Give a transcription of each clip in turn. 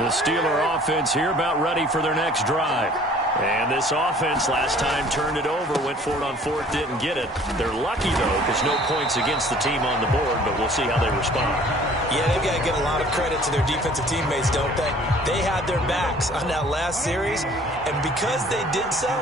The Steeler offense here about ready for their next drive. And this offense last time turned it over, went for it on fourth, didn't get it. They're lucky, though, because no points against the team on the board, but we'll see how they respond. Yeah, they've got to give a lot of credit to their defensive teammates, don't they? They had their backs on that last series, and because they did so,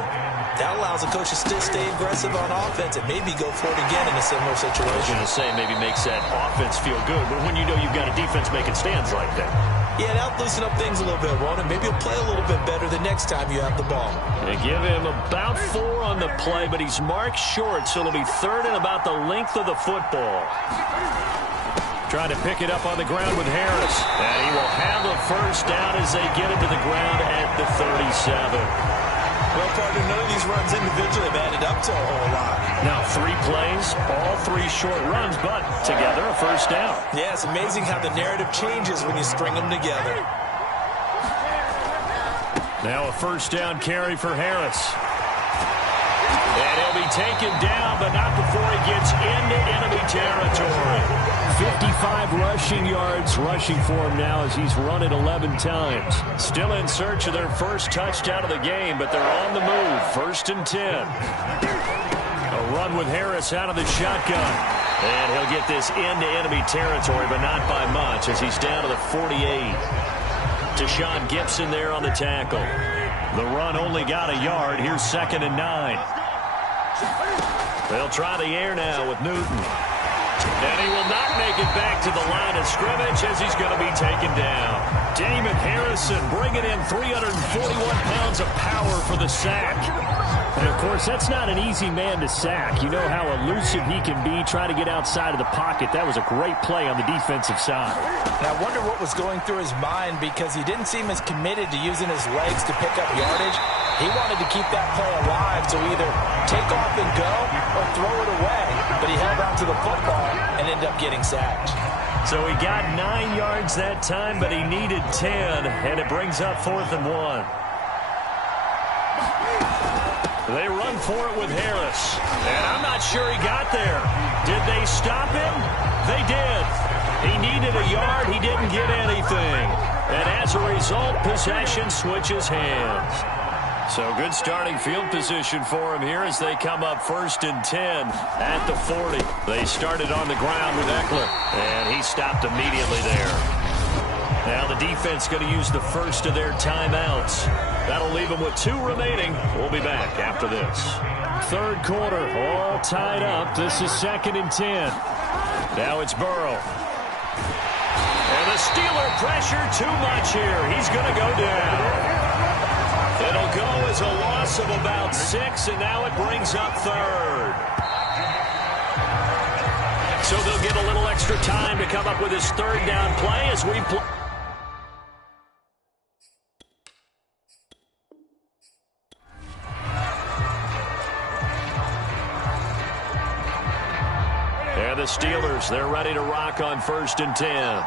that allows the coach to still stay aggressive on offense and maybe go for it again in a similar situation. I was going to say maybe makes that offense feel good, but when you know you've got a defense making stands like that. Yeah, that'll loosen up things a little bit, won't it? Maybe he'll play a little bit better the next time you have the ball. They give him about 4 on the play, but he's marked short, so it'll be third and about the length of the football. Trying to pick it up on the ground with Harris. And he will have a first down as they get it to the ground at the 37. Well, partner, none of these runs individually have added up to a whole lot. Now 3 plays, all 3 short runs, but together a first down. Yeah, it's amazing how the narrative changes when you string them together. Now a first down carry for Harris. And he'll be taken down, but not before he gets into enemy territory. 55 rushing yards rushing for him now as he's run it 11 times. Still in search of their first touchdown of the game, but they're on the move. 1st and 10. A run with Harris out of the shotgun. And he'll get this into enemy territory, but not by much as he's down to the 48. Deshaun Gibson there on the tackle. The run only got a yard. Here's 2nd and 9. They'll try the air now with Newton. And he will not make it back to the line of scrimmage as he's going to be taken down. Damon Harrison bringing in 341 pounds of power for the sack. And, of course, that's not an easy man to sack. You know how elusive he can be trying to get outside of the pocket. That was a great play on the defensive side. And I wonder what was going through his mind because he didn't seem as committed to using his legs to pick up yardage. He wanted to keep that play alive to either take off and go or throw it away. But he held on to the football and ended up getting sacked. So he got 9 yards that time, but he needed 10, and it brings up 4th and 1. They run for it with Harris. And I'm not sure he got there. Did they stop him? They did. He needed a yard. He didn't get anything. And as a result, possession switches hands. So good starting field position for him here as they come up 1st and 10 at the 40. They started on the ground with Eckler, and he stopped immediately there. Now the defense going to use the first of their timeouts. That'll leave them with 2 remaining. We'll be back after this. 3rd quarter, all tied up. This is 2nd and 10. Now it's Burrow. And the Steeler pressure too much here. He's going to go down. It'll go as a loss of about 6, and now it brings up 3rd. So they'll get a little extra time to come up with his 3rd down play as we play. And the Steelers, they're ready to rock on 1st and 10.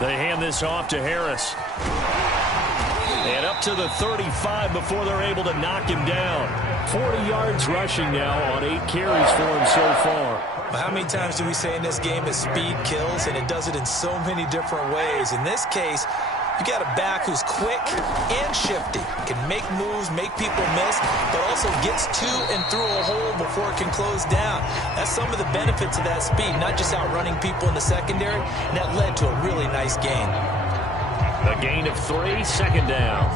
They hand this off to Harris. And up to the 35 before they're able to knock him down. 40 yards rushing now on 8 carries for him so far. Well, how many times do we say in this game that speed kills, and it does it in so many different ways? In this case, you got a back who's quick and shifty, can make moves, make people miss, but also gets to and through a hole before it can close down. That's some of the benefits of that speed, not just outrunning people in the secondary, and that led to a really nice gain. A gain of 3, 2nd down.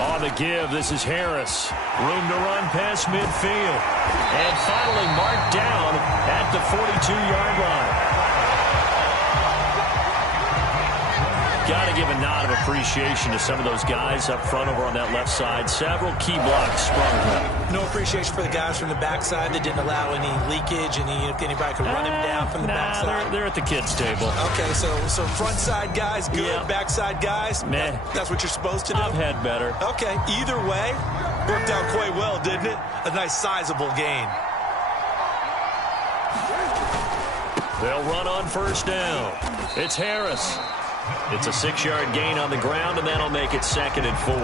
On the give, this is Harris. Room to run past midfield. And finally marked down at the 42-yard line. Got to give a nod of appreciation to some of those guys up front over on that left side. Several key blocks sprung up. No appreciation for the guys from the backside that didn't allow any leakage, and anybody could run him down from the backside. They're at the kids' table. Okay, so front side guys, good. Yeah. Backside guys, meh. That's what you're supposed to do? I've had better. Okay, either way, worked out quite well, didn't it? A nice sizable gain. They'll run on 1st down. It's Harris. It's a 6-yard gain on the ground, and that'll make it 2nd and 4.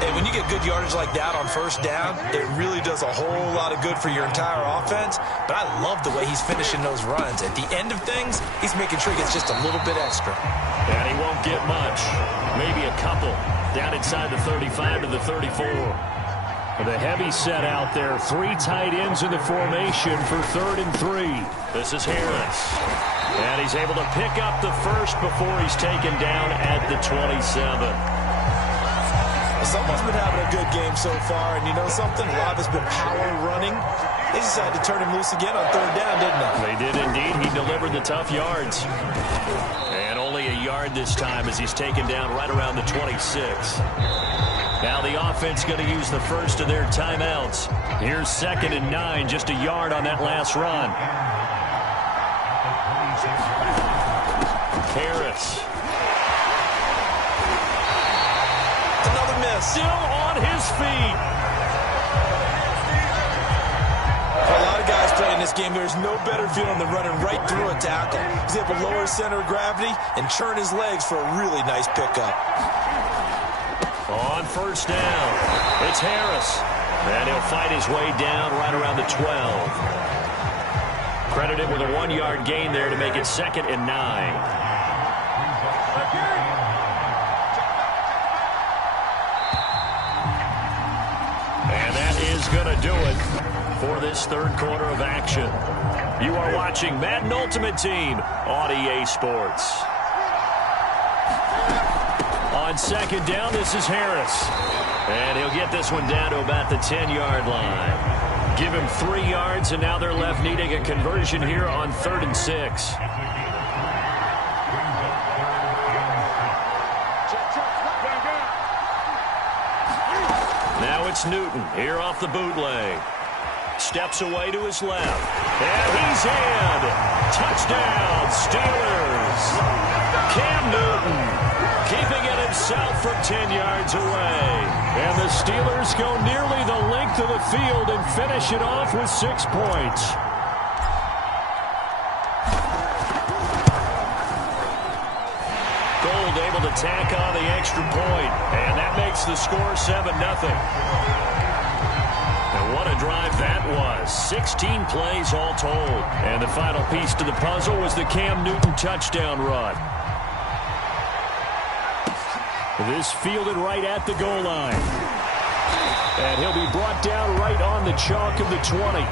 Hey, when you get good yardage like that on first down, it really does a whole lot of good for your entire offense. But I love the way he's finishing those runs. At the end of things, he's making sure he gets just a little bit extra. And he won't get much. Maybe a couple. Down inside the 35 to the 34. The heavy set out there. 3 tight ends in the formation for 3rd and 3. This is Harris. And he's able to pick up the first before he's taken down at the 27. Someone's been having a good game so far, and you know something? A lot has been power running. They decided to turn him loose again on 3rd down, didn't they? They did indeed. He delivered the tough yards. And only a yard this time as he's taken down right around the 26. Now the offense going to use the first of their timeouts. Here's 2nd and 9, just a yard on that last run. Harris. Another miss. Still on his feet. For a lot of guys playing this game, there's no better feeling than running right through a tackle. He's able to lower his center of gravity and churn his legs for a really nice pickup. On first down, it's Harris. And he'll fight his way down right around the 12. Credited with a 1-yard gain there to make it 2nd and 9. Going to do it for this 3rd quarter of action. You are watching Madden Ultimate Team on EA Sports. On 2nd down, this is Harris. And he'll get this one down to about the 10-yard line. Give him 3 yards, and now they're left needing a conversion here on 3rd and 6. Now it's Newton here off the bootleg. Steps away to his left. And he's in. Touchdown, Steelers. Cam Newton keeping it himself from 10 yards away. And the Steelers go nearly the length of the field and finish it off with 6 points. Able to tack on the extra point, and that makes the score 7-0. And what a drive that was. 16 plays all told. And the final piece to the puzzle was the Cam Newton touchdown run. This fielded right at the goal line. And he'll be brought down right on the chalk of the 20.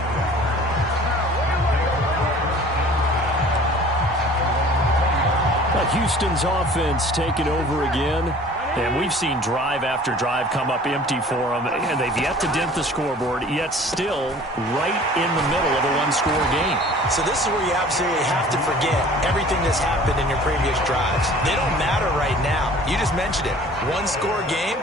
Houston's offense taking over again. And we've seen drive after drive come up empty for them. And they've yet to dent the scoreboard, yet still right in the middle of a 1-score game. So this is where you absolutely have to forget everything that's happened in your previous drives. They don't matter right now. You just mentioned it. 1-score game.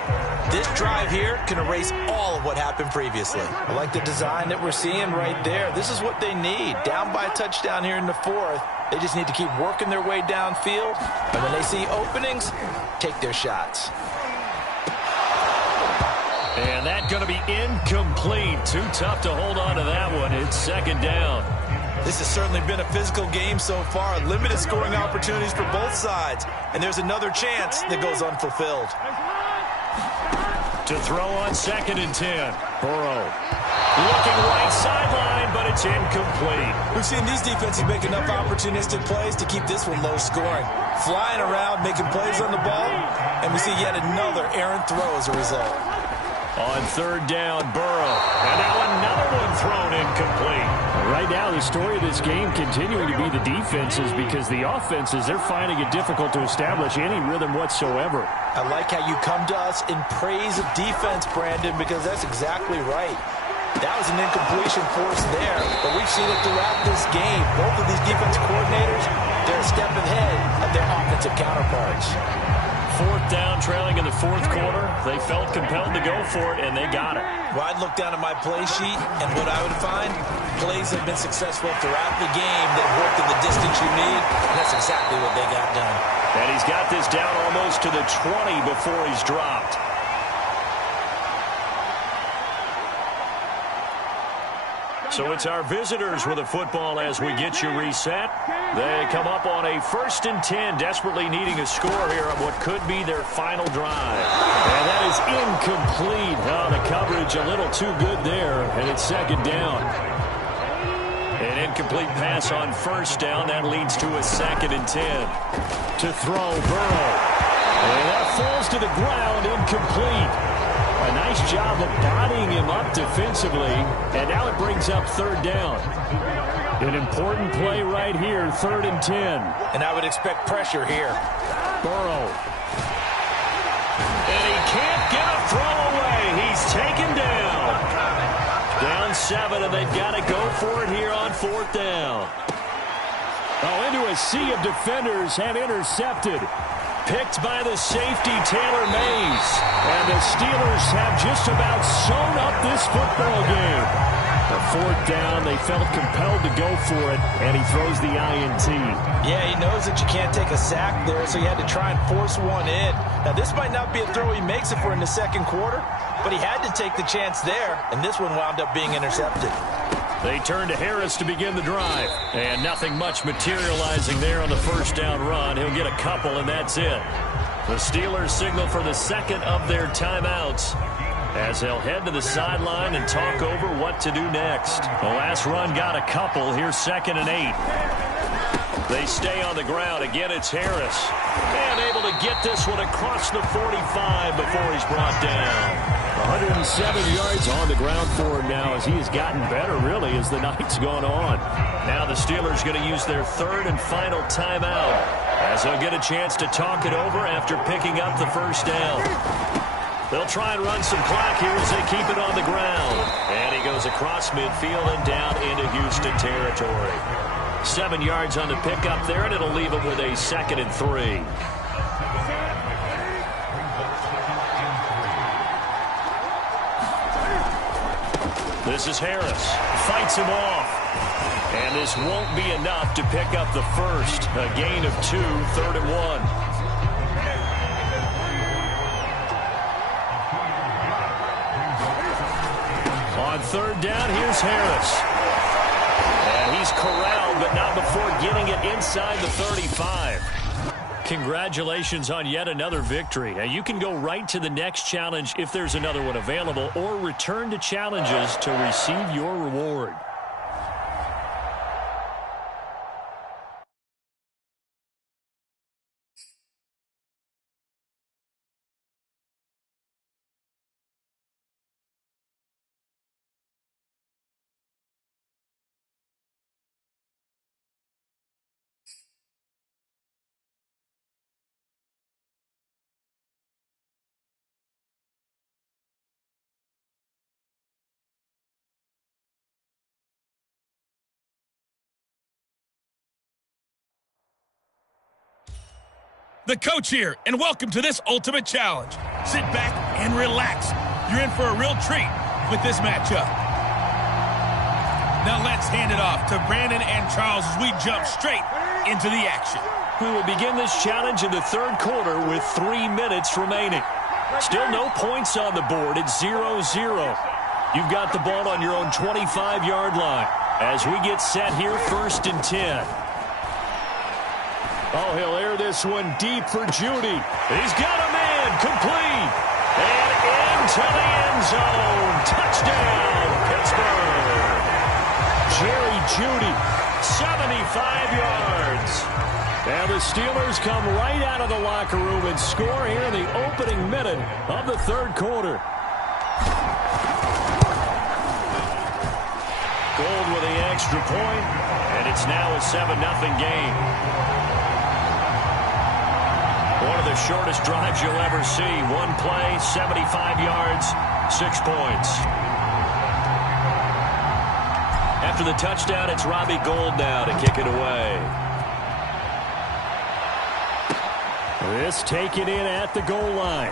This drive here can erase all of what happened previously. I like the design that we're seeing right there. This is what they need. Down by a touchdown here in the 4th. They just need to keep working their way downfield. And when they see openings, take their shots. And that's going to be incomplete. Too tough to hold on to that one. It's 2nd down. This has certainly been a physical game so far. Limited scoring opportunities for both sides. And there's another chance that goes unfulfilled. To throw on 2nd and 10. Burrow looking right sideline, but it's incomplete. We've seen these defenses make enough opportunistic plays to keep this one low scoring. Flying around, making plays on the ball, and we see yet another errant throw as a result. On 3rd down, Burrow. And now another one thrown incomplete. Right now, the story of this game continuing to be the defenses, because the offenses, they're finding it difficult to establish any rhythm whatsoever. I like how you come to us in praise of defense, Brandon, because that's exactly right. That was an incompletion forced there, but we've seen it throughout this game. Both of these defense coordinators, they're a step ahead of their offensive counterparts. 4th down, trailing in the 4th quarter. They felt compelled to go for it, and they got it. Well, I'd look down at my play sheet, and what I would find, plays have been successful throughout the game that have worked in the distance you need, and that's exactly what they got done. And he's got this down almost to the 20 before he's dropped. So it's our visitors with the football as we get you reset. They come up on a 1st and 10, desperately needing a score here on what could be their final drive. And that is incomplete. Oh, the coverage a little too good there, and it's 2nd down. An incomplete pass on 1st down. That leads to a 2nd and 10. To throw, Burrow. And that falls to the ground, incomplete. A nice job of bodying him up defensively, and now it brings up 3rd down. An important play right here, 3rd and 10. And I would expect pressure here. Burrow. And he can't get a throw away. He's taken down. Down 7, and they've got to go for it here on 4th down. Oh, into a sea of defenders and intercepted. Picked by the safety, Taylor Mays. And the Steelers have just about sewn up this football game. A 4th down, they felt compelled to go for it, and he throws the INT. Yeah, he knows that you can't take a sack there, so he had to try and force one in. Now, this might not be a throw he makes if we're in the 2nd quarter, but he had to take the chance there, and this one wound up being intercepted. They turn to Harris to begin the drive. And nothing much materializing there on the 1st down run. He'll get a couple, and that's it. The Steelers signal for the 2nd of their timeouts as they'll head to the sideline and talk over what to do next. The last run got a couple. Here's 2nd and 8. They stay on the ground. Again, it's Harris. And able to get this one across the 45 before he's brought down. 107 yards on the ground for him now as he has gotten better, really, as the night's gone on. Now the Steelers going to use their 3rd and final timeout as they'll get a chance to talk it over after picking up the 1st down. They'll try and run some clock here as they keep it on the ground. And he goes across midfield and down into Houston territory. 7 yards on the pickup there, and it'll leave him with a 2nd and 3. This is Harris. Fights him off. And this won't be enough to pick up the 1st. A gain of 2, 3rd and 1. On 3rd down, here's Harris. And he's corralled, but not before getting it inside the 35. Congratulations on yet another victory. Now, you can go right to the next challenge if there's another one available, or return to challenges to receive your reward. The coach here, and welcome to this ultimate challenge. Sit back and relax. You're in for a real treat with this matchup. Now let's hand it off to Brandon and Charles as we jump straight into the action. We will begin this challenge in the 3rd quarter with 3 minutes remaining. Still no points on the board. It's 0-0. You've got the ball on your own 25-yard line as we get set here, 1st and 10. Oh, he'll air this one deep for Judy. He's got a man, complete. And into the end zone. Touchdown, Pittsburgh. Jerry Judy, 75 yards. And the Steelers come right out of the locker room and score here in the opening minute of the 3rd quarter. Gold with the extra point, and it's now a 7-0 game. One of the shortest drives you'll ever see. One play, 75 yards, 6 points. After the touchdown, it's Robbie Gould now to kick it away. This taken in at the goal line.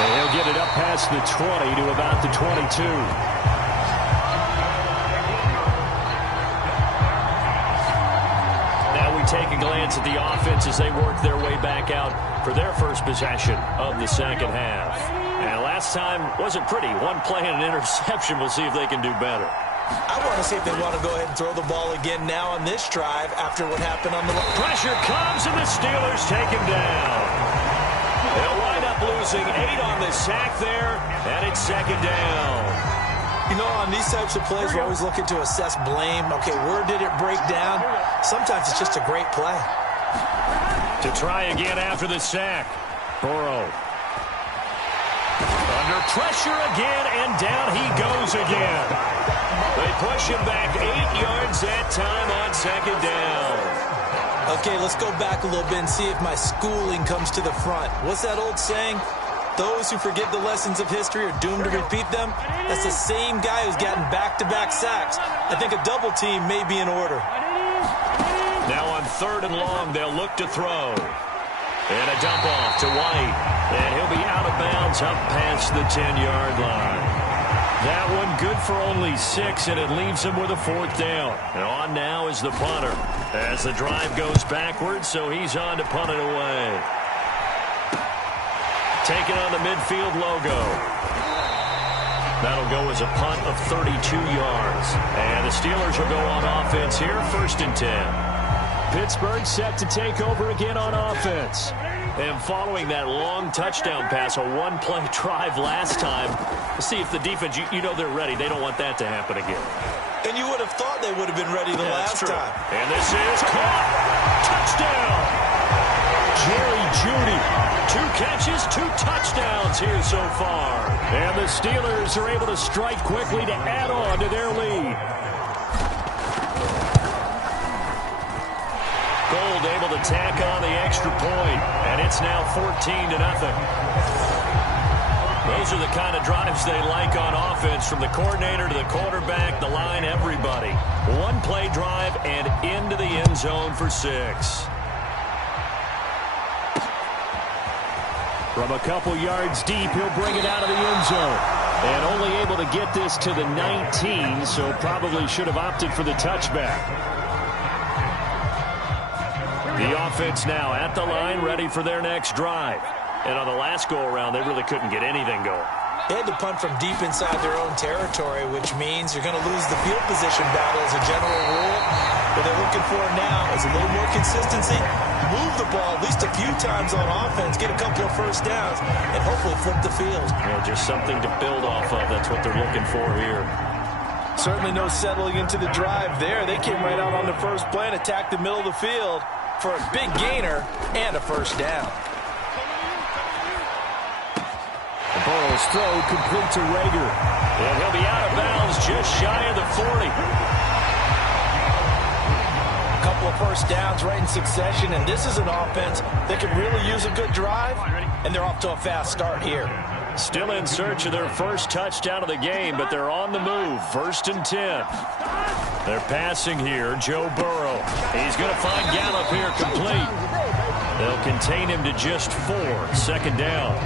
And he'll get it up past the 20 to about the 22. Take a glance at the offense as they work their way back out for their first possession of the 2nd half. And last time wasn't pretty. One play and an interception. We'll see if they can do better. I want to see if they want to go ahead and throw the ball again now on this drive after what happened on the line. Pressure comes, and the Steelers take him down. They'll wind up losing 8 on the sack there, and it's second down. You know, on these types of plays, we're always looking to assess blame. Okay, where did it break down? Sometimes it's just a great play. To try again after the sack. Burrow. Under pressure again, and down he goes again. They push him back 8 yards that time on second down. Okay, let's go back a little bit and see if my schooling comes to the front. What's that old saying? Those who forget the lessons of history are doomed to repeat them. That's the same guy who's gotten back-to-back sacks. I think a double team may be in order. Now on 3rd and long, they'll look to throw. And a dump off to White. And he'll be out of bounds up past the 10-yard line. That one good for only 6, and it leaves him with a 4th down. And on now is the punter as the drive goes backwards, so he's on to punt it away. Taking on the midfield logo. That'll go as a punt of 32 yards. And the Steelers will go on offense here, 1st and 10. Pittsburgh set to take over again on offense. And following that long touchdown pass, a one-play drive last time, let's see if the defense, you know they're ready. They don't want that to happen again. And you would have thought they would have been ready the last time. And this is caught. Touchdown. Jerry Jeudy. 2 catches, 2 touchdowns here so far. And the Steelers are able to strike quickly to add on to their lead. Gold able to tack on the extra point, and it's now 14-0. Those are the kind of drives they like on offense, from the coordinator to the quarterback, the line, everybody. One-play drive and into the end zone for 6. From a couple yards deep, he'll bring it out of the end zone. And only able to get this to the 19, so probably should have opted for the touchback. The offense now at the line, ready for their next drive. And on the last go-around, they really couldn't get anything going. They had to punt from deep inside their own territory, which means you're going to lose the field position battle as a general rule. What they're looking for now is a little more consistency, move the ball at least a few times on offense, get a couple of first downs, and hopefully flip the field. Yeah, just something to build off of. That's what they're looking for here. Certainly no settling into the drive there. They came right out on the first play and attacked the middle of the field for a big gainer and a first down. Burrow's throw complete to Rager. And he'll be out of bounds just shy of the 40. A couple of first downs right in succession, and this is an offense that could really use a good drive, and they're off to a fast start here. Still in search of their first touchdown of the game, but they're on the move. 1st and 10. They're passing here. Joe Burrow. He's going to find Gallup here complete. They'll contain him to just 4. 2nd down.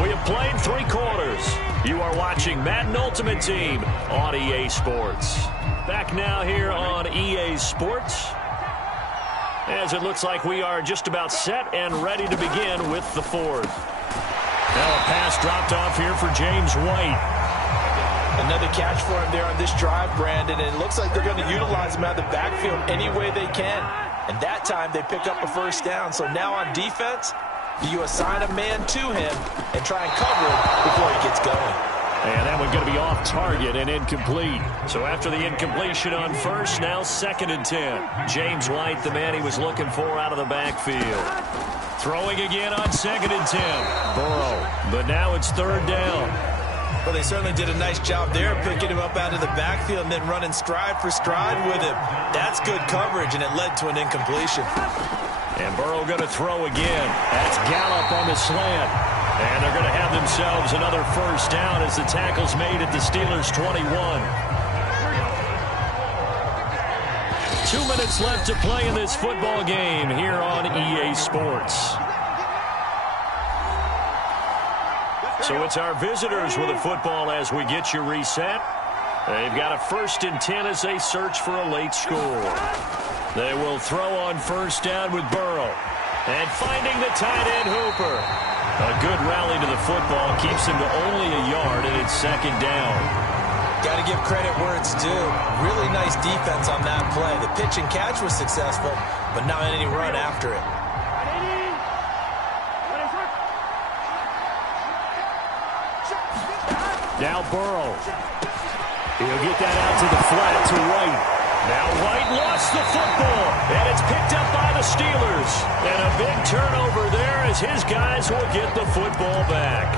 We have played 3 quarters. You are watching Madden Ultimate Team on EA Sports. Back now here on EA Sports, as it looks like we are just about set and ready to begin with the 4th. Now a pass dropped off here for James White. Another catch for him there on this drive, Brandon, and it looks like they're going to utilize him out of the backfield any way they can. And that time they pick up a first down. So now on defense, you assign a man to him and try and cover him before he gets going. And that one going to be off target and incomplete. So after the incompletion on first, now 2nd and 10. James White, the man he was looking for out of the backfield. Throwing again on 2nd and 10. Burrow, but now it's 3rd down. Well, they certainly did a nice job there, picking him up out of the backfield and then running stride for stride with him. That's good coverage, and it led to an incompletion. And Burrow going to throw again. That's Gallup on the slant. And they're going to have themselves another first down as the tackle's made at the Steelers' 21. 2 minutes left to play in this football game here on EA Sports. So it's our visitors with the football as we get you reset. They've got a 1st and 10 as they search for a late score. They will throw on first down with Burrow. And finding the tight end Hooper. A good rally to the football keeps him to only a yard, and it's second down. Got to give credit where it's due. Really nice defense on that play. The pitch and catch was successful, but not any run after it. Now Burrow. He'll get that out to the flat to White. Now White lost the football, and it's picked up by the Steelers. And a big turnover there as his guys will get the football back.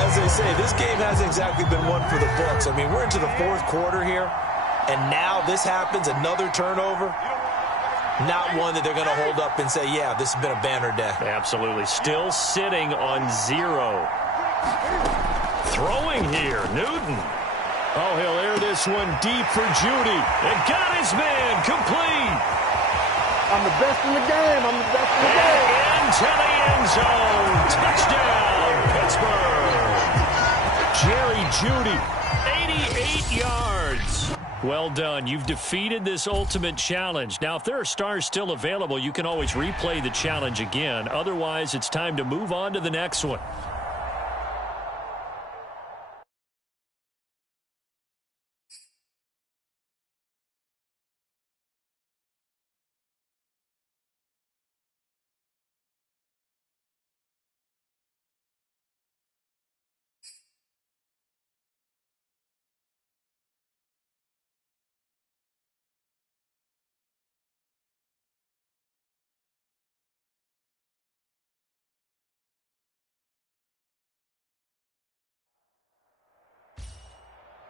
As they say, this game hasn't exactly been one for the books. I mean, we're into the fourth quarter here, and now this happens, another turnover. Not one that they're going to hold up and say, yeah, this has been a banner day. Absolutely. Still sitting on 0. Throwing here, Newton. Oh, he'll air this one deep for Judy. And got his man complete. I'm the best in the game. I'm the best in the game. And into the end zone. Touchdown, Pittsburgh. Jerry Judy, 88 yards. Well done. You've defeated this ultimate challenge. Now, if there are stars still available, you can always replay the challenge again. Otherwise, it's time to move on to the next one.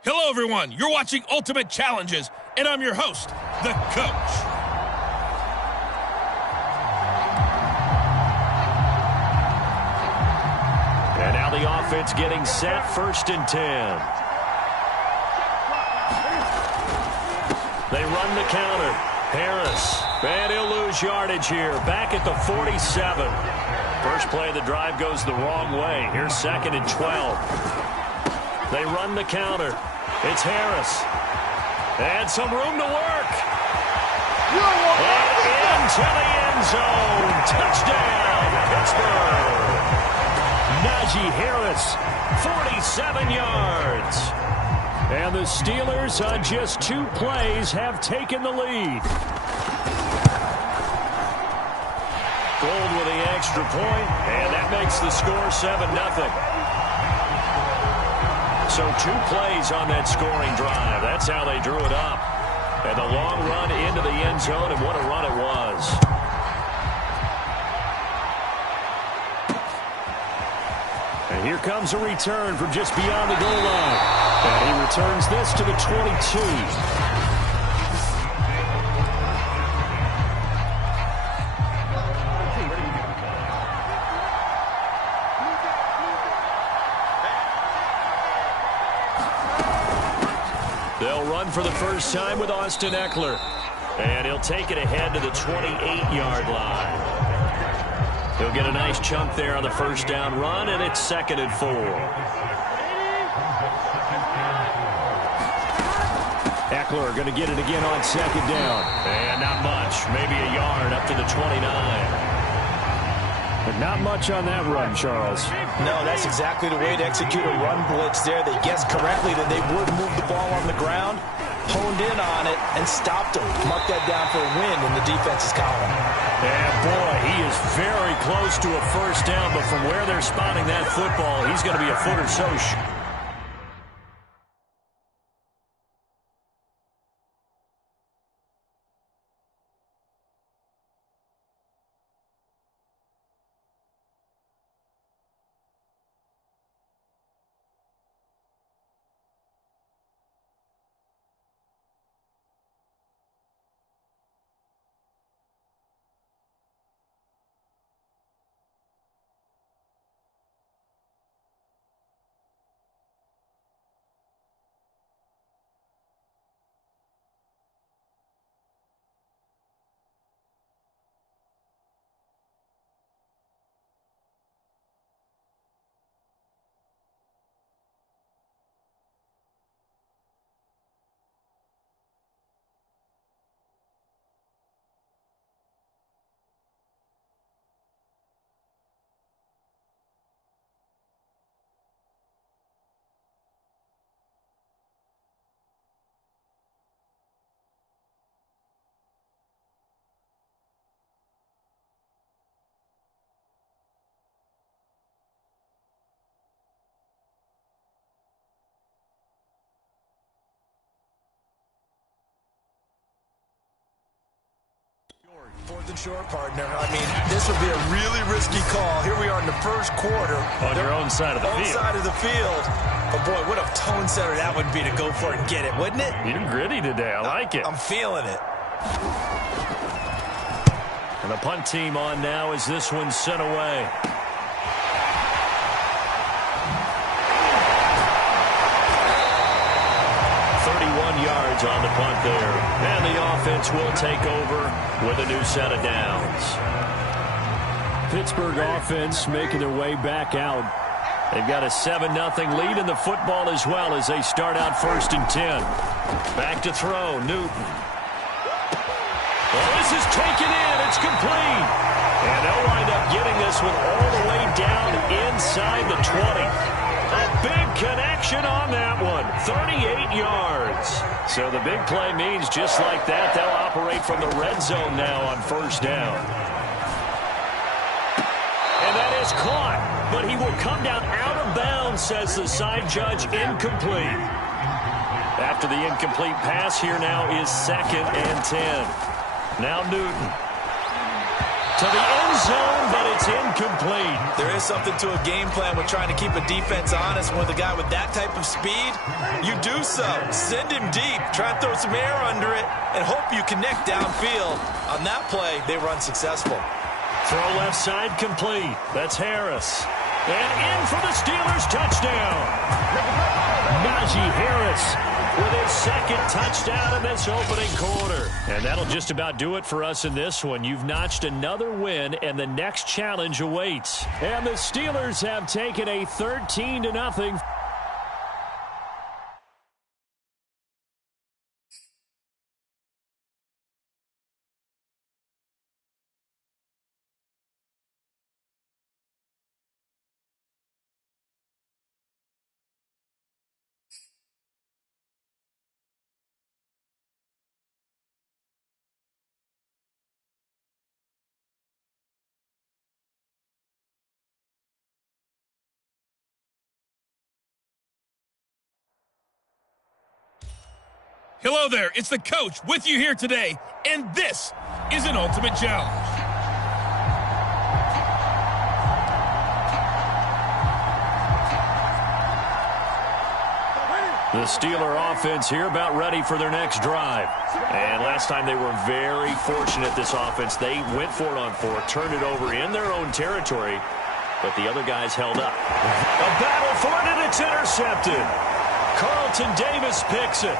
Hello, everyone. You're watching Ultimate Challenges, and I'm your host, the Coach. And now the offense getting set, 1st and 10. They run the counter. Harris. And he'll lose yardage here. Back at the 47. First play of the drive goes the wrong way. Here's 2nd and 12. They run the counter. It's Harris. And some room to work. And into the end zone. Touchdown, Pittsburgh. Najee Harris, 47 yards. And the Steelers, on just 2 plays, have taken the lead. Gold with the extra point, and that makes the score 7-0. So 2 plays on that scoring drive. That's how they drew it up. And the long run into the end zone, and what a run it was. And here comes a return from just beyond the goal line. And he returns this to the 22. They'll run for the first time with Austin Eckler. And he'll take it ahead to the 28-yard line. He'll get a nice chunk there on the first down run, and it's 2nd and 4. Eckler going to get it again on 2nd down. And not much, maybe a yard up to the 29. But not much on that run, Charles. No, that's exactly the way to execute a run blitz there. They guessed correctly that they would move the ball on the ground, honed in on it, and stopped them. Mark that down for a win in the defense's column. And, boy, he is very close to a first down, but from where they're spotting that football, he's going to be a foot or so short. Short, partner. I mean, this would be a really risky call. Here we are in the first quarter. On your own side of the field. Side of the field. But, boy, what a tone setter that would be to go for it and get it, wouldn't it? You're gritty today. I like it. I'm feeling it. And the punt team on now as this one's sent away. Yards on the punt there. And the offense will take over with a new set of downs. Pittsburgh offense making their way back out. They've got a 7-0 lead in the football as well as they start out 1st and 10. Back to throw, Newton. Well, this is taken in. It's complete. And they'll wind up getting this one all the way down inside the 20. A big connection on that one. 38 yards. So the big play means just like that, they'll operate from the red zone now on 1st down. And that is caught. But he will come down out of bounds, says the side judge. Incomplete. After the incomplete pass, here now is 2nd and 10. Now Newton. To the end zone, but it's incomplete. There is something to a game plan with trying to keep a defense honest. With a guy with that type of speed, you do so. Send him deep. Try and throw some air under it and hope you connect downfield. On that play, they were unsuccessful. Throw left side complete. That's Harris. And in for the Steelers touchdown. Najee Harris with his 2nd touchdown in this opening quarter. And that'll just about do it for us in this one. You've notched another win, and the next challenge awaits. And the Steelers have taken a 13-0. Hello there, it's the coach with you here today, and this is an Ultimate Challenge. The Steeler offense here about ready for their next drive. And last time they were very fortunate, this offense. They went for it on 4, turned it over in their own territory, but the other guys held up. A battle for it, and it's intercepted. Carlton Davis picks it.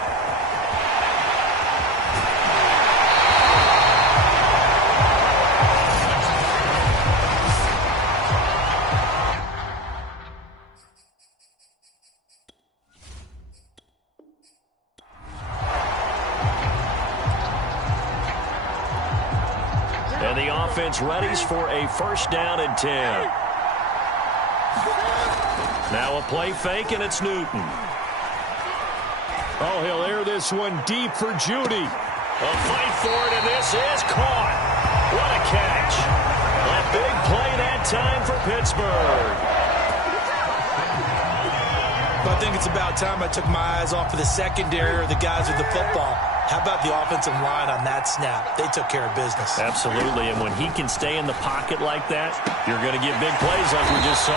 And the offense readies for a 1st down and 10. Now a play fake, and it's Newton. Oh, he'll air this one deep for Judy. A fight for it, and this is caught. What a catch. A big play that time for Pittsburgh. But I think it's about time I took my eyes off of the secondary or the guys with the football. How about the offensive line on that snap? They took care of business. Absolutely, and when he can stay in the pocket like that, you're going to get big plays like we just saw.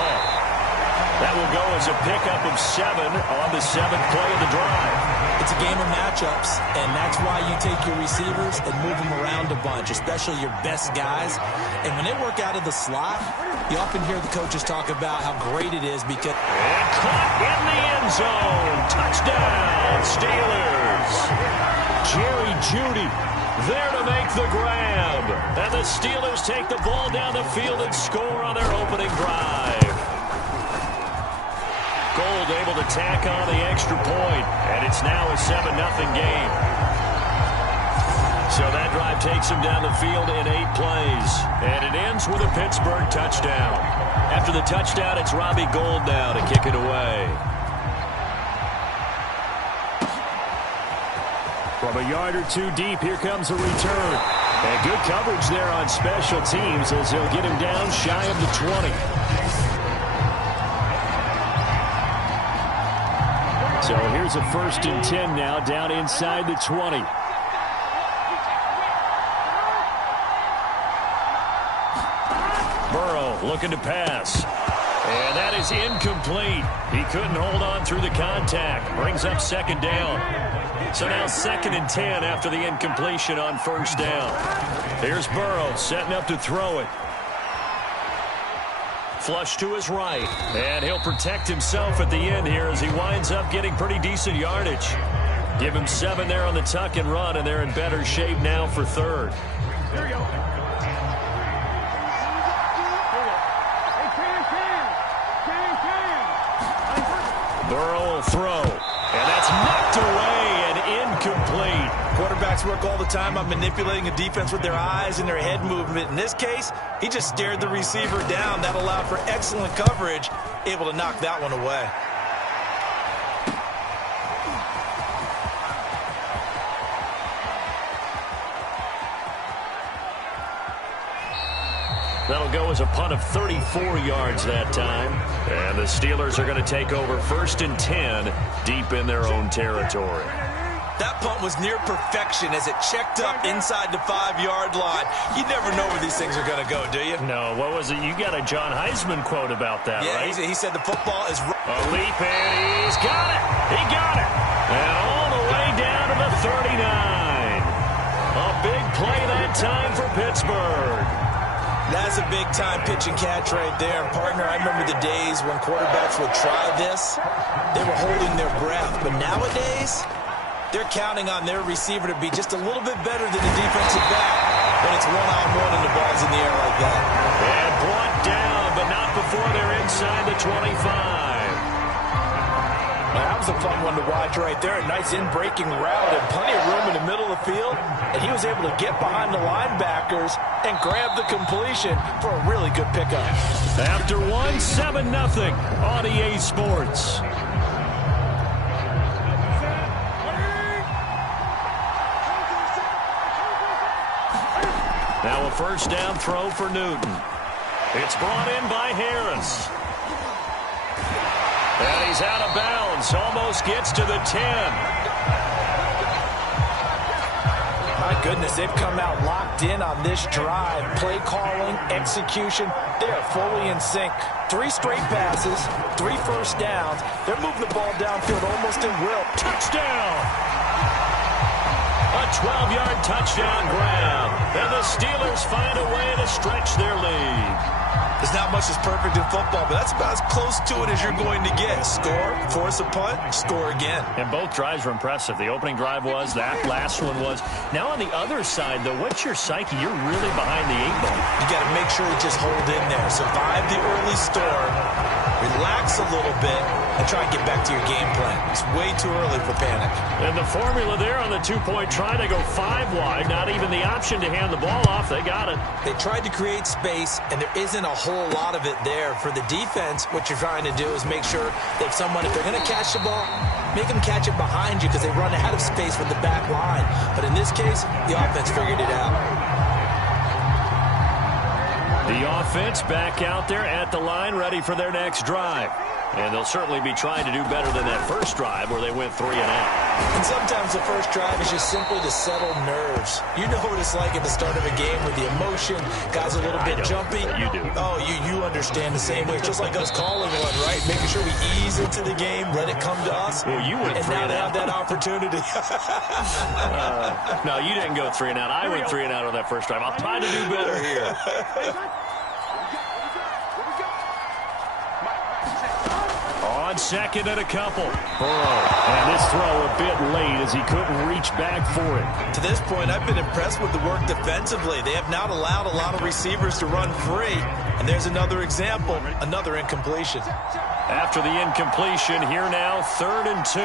That will go as a pickup of 7 on the 7th play of the drive. It's a game of matchups, and that's why you take your receivers and move them around a bunch, especially your best guys. And when they work out of the slot, you often hear the coaches talk about how great it is because... And caught in the end zone. Touchdown, Steelers. Jerry Jeudy there to make the grab. And the Steelers take the ball down the field and score on their opening drive. Gold able to tack on the extra point, and it's now a 7-0 game. So that drive takes him down the field in 8 plays, and it ends with a Pittsburgh touchdown. After the touchdown, it's Robbie Gould now to kick it away. From a yard or 2 deep, here comes a return. And good coverage there on special teams as he'll get him down shy of the 20. So here's a 1st and 10 now down inside the 20. looking to pass. And that is incomplete. He couldn't hold on through the contact. Brings up second down. So now 2nd and 10 after the incompletion on first down. Here's Burrow setting up to throw it. Flush to his right. And he'll protect himself at the end here as he winds up getting pretty decent yardage. Give him 7 there on the tuck and run, and they're in better shape now for 3rd. Here we go. Burrow will throw. And that's knocked away and incomplete. Quarterbacks work all the time on manipulating a defense with their eyes and their head movement. In this case, he just stared the receiver down. That allowed for excellent coverage, able to knock that one away. That'll go as a punt of 34 yards that time. And the Steelers are going to take over 1st and 10 deep in their own territory. That punt was near perfection as it checked up inside the 5-yard line. You never know where these things are going to go, do you? No, what was it? You got a John Heisman quote about that, right? Yeah, he said the football is... A leap, and he's got it. He got it. And all the way down to the 39. A big play that time for Pittsburgh. That's a big-time pitch and catch right there. And, partner, I remember the days when quarterbacks would try this. They were holding their breath. But nowadays, they're counting on their receiver to be just a little bit better than the defensive back when it's one-on-one and the ball's in the air like that. And brought down, but not before they're inside the 25. That was a fun one to watch right there. A nice in-breaking route and plenty of room in the middle of the field. And he was able to get behind the linebackers and grab the completion for a really good pickup. After 7-0 on EA Sports. Now a first down throw for Newton. It's brought in by Harris. And he's out of bounds. Almost gets to the 10. My goodness, they've come out locked in on this drive. Play calling, execution, they are fully in sync. 3 straight passes, 3 first downs. They're moving the ball downfield almost in will. Touchdown! A 12-yard touchdown grab. And the Steelers find a way to stretch their lead. There's not much that's perfect in football, but that's about as close to it as you're going to get. Score, force a punt, score again. And both drives were impressive. The opening drive was, that last one was. Now on the other side, though, what's your psyche? You're really behind the 8 ball. You got to make sure to just hold in there. Survive the early storm, relax a little bit, and try and get back to your game plan. It's way too early for panic. And the formula there on the 2-point try, they go 5 wide. Not even the option to hand the ball off. They got it. They tried to create space, and there isn't a whole lot of it there. For the defense, what you're trying to do is make sure that if they're going to catch the ball, make them catch it behind you because they run out of space from the back line. But in this case, the offense figured it out. The offense back out there at the line, ready for their next drive. And they'll certainly be trying to do better than that first drive where they went 3 and out. And sometimes the first drive is just simply to settle nerves. You know what it's like at the start of a game with the emotion. Guys a little bit jumpy. You do. Oh, you understand the same way. It's just like us calling one, right? Making sure we ease into the game, let it come to us. Well, you went 3 and out. And now they have that opportunity. No, you didn't go 3 and out. I went 3 and out on that first drive. I'll try to do better here. On 2nd and a couple. Burrow. And this throw a bit late as he couldn't reach back for it. To this point, I've been impressed with the work defensively. They have not allowed a lot of receivers to run free. And there's another example, another incompletion. After the incompletion, here now, 3rd and 2.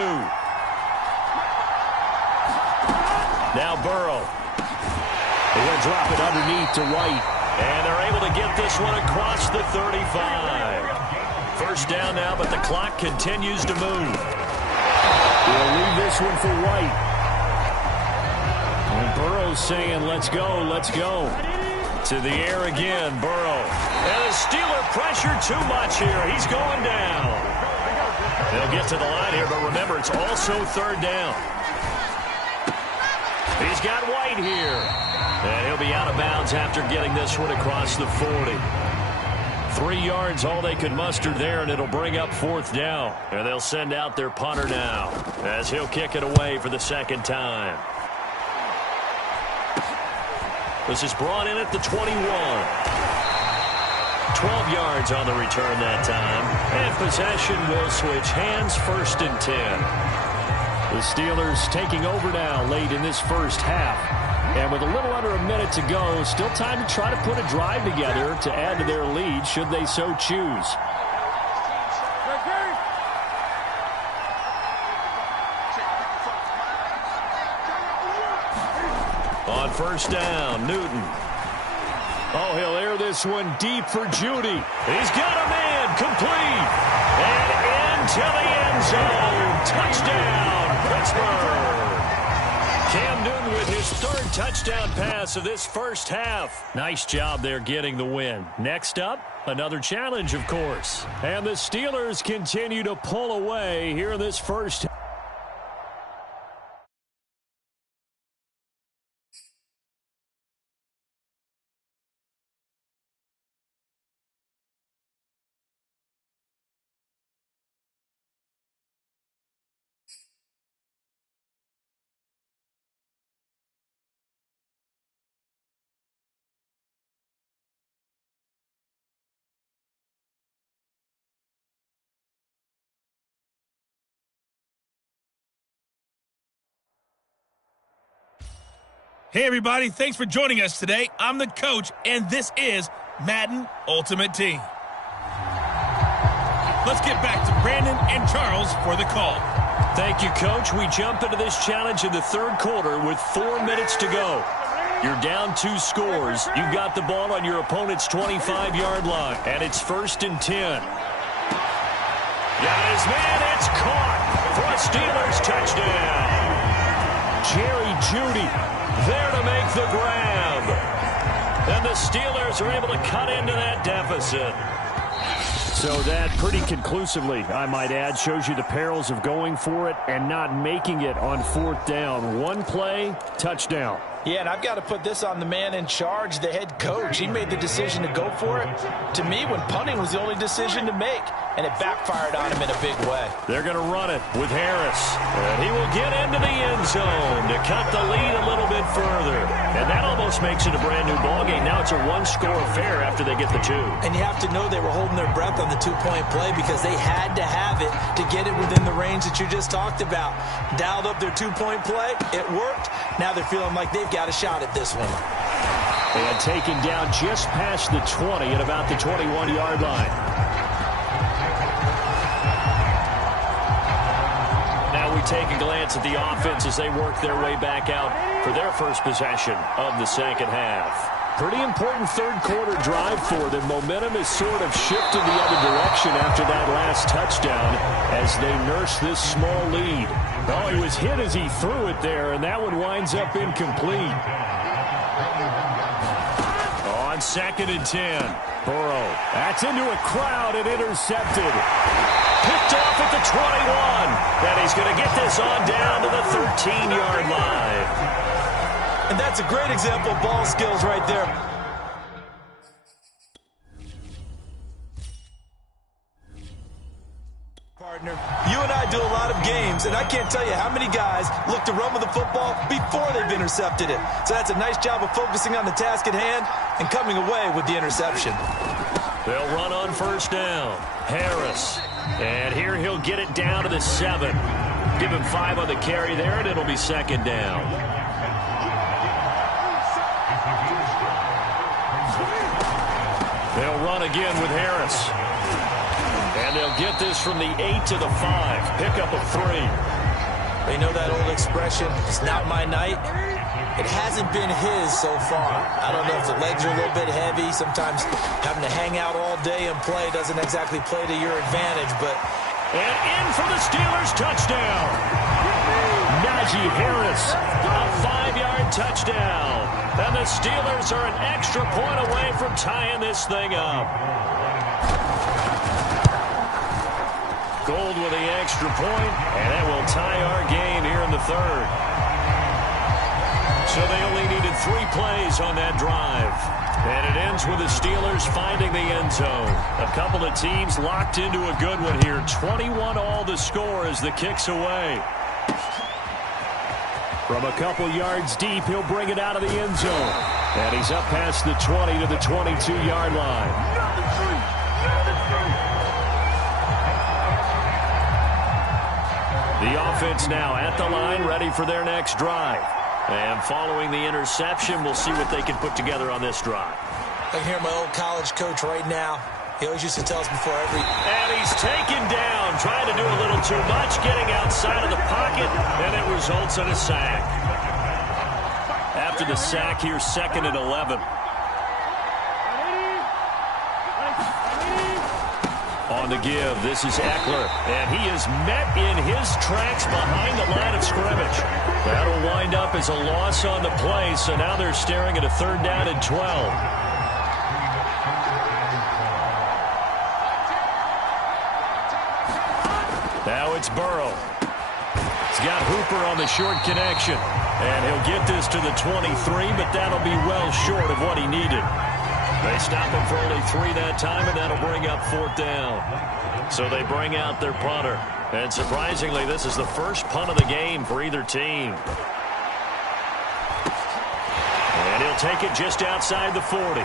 Now Burrow. They're going to drop it underneath to White. And they're able to get this one across the 35. First down now, but the clock continues to move. We'll leave this one for White. And Burrow's saying, let's go, let's go. To the air again, Burrow. And the Steeler pressure too much here. He's going down. They'll get to the line here, but remember, it's also 3rd down. He's got White here. And he'll be out of bounds after getting this one across the 40. 3 yards, all they could muster there, and it'll bring up 4th down. And they'll send out their punter now as he'll kick it away for the 2nd time. This is brought in at the 21. 12 yards on the return that time. And possession will switch hands, 1st and 10. The Steelers taking over now late in this first half. And with a little under a minute to go, still time to try to put a drive together to add to their lead should they so choose. On 1st down, Newton. Oh, he'll air this one deep for Judy. He's got a man, complete. And into the end zone. Touchdown, Pittsburgh. Cam Newton with his 3rd touchdown pass of this first half. Nice job there getting the win. Next up, another challenge, of course. And the Steelers continue to pull away here in this first half. Hey, everybody. Thanks for joining us today. I'm the coach, and this is Madden Ultimate Team. Let's get back to Brandon and Charles for the call. Thank you, Coach. We jump into this challenge in the 3rd quarter with 4 minutes to go. You're down 2 scores. You've got the ball on your opponent's 25-yard line, and it's 1st and 10. Got his man. It's caught for a Steelers touchdown. Jerry Jeudy there to make the grab. And the Steelers are able to cut into that deficit. So that pretty conclusively, I might add, shows you the perils of going for it and not making it on 4th down. 1 play, touchdown. Yeah, and I've got to put this on the man in charge, the head coach. He made the decision to go for it. To me, when punting was the only decision to make, and it backfired on him in a big way. They're going to run it with Harris. And he will get into the end zone to cut the lead a little bit further. And that almost makes it a brand-new ballgame. Now it's a 1-score affair after they get the 2. And you have to know they were holding their breath on the 2-point play because they had to have it to get it within the range that you just talked about. Dialed up their 2-point play. It worked. Now they're feeling like they've got a shot at this one. And taken down just past the 20 at about the 21-yard line. Now we take a glance at the offense as they work their way back out for their first possession of the 2nd half. Pretty important 3rd quarter drive for them. Momentum is sort of shifted the other direction after that last touchdown as they nurse this small lead. Oh, he was hit as he threw it there, and that one winds up incomplete. On 2nd and 10, Burrow. That's into a crowd and intercepted. Picked off at the 21. And he's going to get this on down to the 13-yard line. And that's a great example of ball skills right there. Partner, you and I do a lot of games, and I can't tell you how many guys look to run with the football before they've intercepted it. So that's a nice job of focusing on the task at hand and coming away with the interception. They'll run on 1st down. Harris. And here he'll get it down to the 7. Give him 5 on the carry there, and it'll be 2nd down. They'll run again with Harris. And they'll get this from the 8 to the 5. Pickup of 3. You know that old expression, it's not my night? It hasn't been his so far. I don't know if the legs are a little bit heavy. Sometimes having to hang out all day and play doesn't exactly play to your advantage, but... And in for the Steelers touchdown. Najee Harris, a 5-yard touchdown. And the Steelers are an extra point away from tying this thing up. Gold with the extra point, and that will tie our game here in the 3rd. So they only needed 3 plays on that drive. And it ends with the Steelers finding the end zone. A couple of teams locked into a good one here. 21 all the score as the kick's away. From a couple yards deep, he'll bring it out of the end zone. And he's up past the 20 to the 22-yard line. The offense now at the line, ready for their next drive. And following the interception, we'll see what they can put together on this drive. I can hear my old college coach right now. He always used to tell us before every... And he's taken down, trying to do a little too much, getting outside of the pocket, and it results in a sack. After the sack, here's 2nd and 11. On the give, this is Eckler, and he is met in his tracks behind the line of scrimmage. That'll wind up as a loss on the play, so now they're staring at a 3rd down and 12. Now it's Burrow. He's got Hooper on the short connection, and he'll get this to the 23, but that'll be well short of what he needed. They stop him for only 3 that time, and that'll bring up 4th down. So they bring out their punter. And surprisingly, this is the first punt of the game for either team. And he'll take it just outside the 40.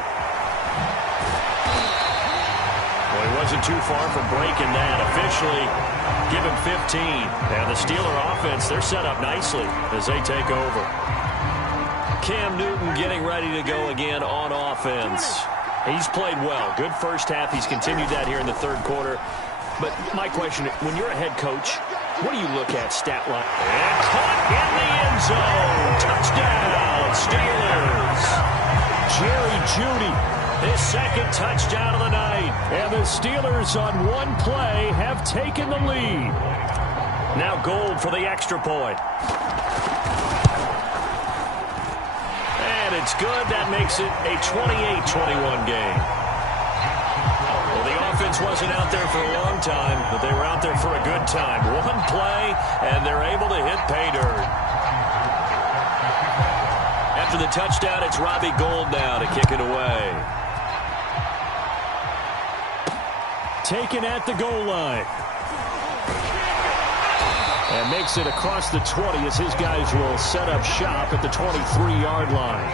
Well, he wasn't too far from breaking that. Officially, give him 15. And the Steeler offense, they're set up nicely as they take over. Cam Newton getting ready to go again on offense. He's played well. Good first half. He's continued that here in the 3rd quarter. But my question, when you're a head coach, what do you look at stat line? And caught in the end zone. Touchdown, Steelers. Jerry Jeudy, his 2nd touchdown of the night. And the Steelers on 1 play have taken the lead. Now Gold for the extra point. And it's good. That makes it a 28-21 game. Well, the offense wasn't out there for a long time, but they were out there for a good time. 1 play, and they're able to hit pay dirt. After the touchdown, it's Robbie Gould now to kick it away. Taken at the goal line. And makes it across the 20 as his guys will set up shop at the 23-yard line.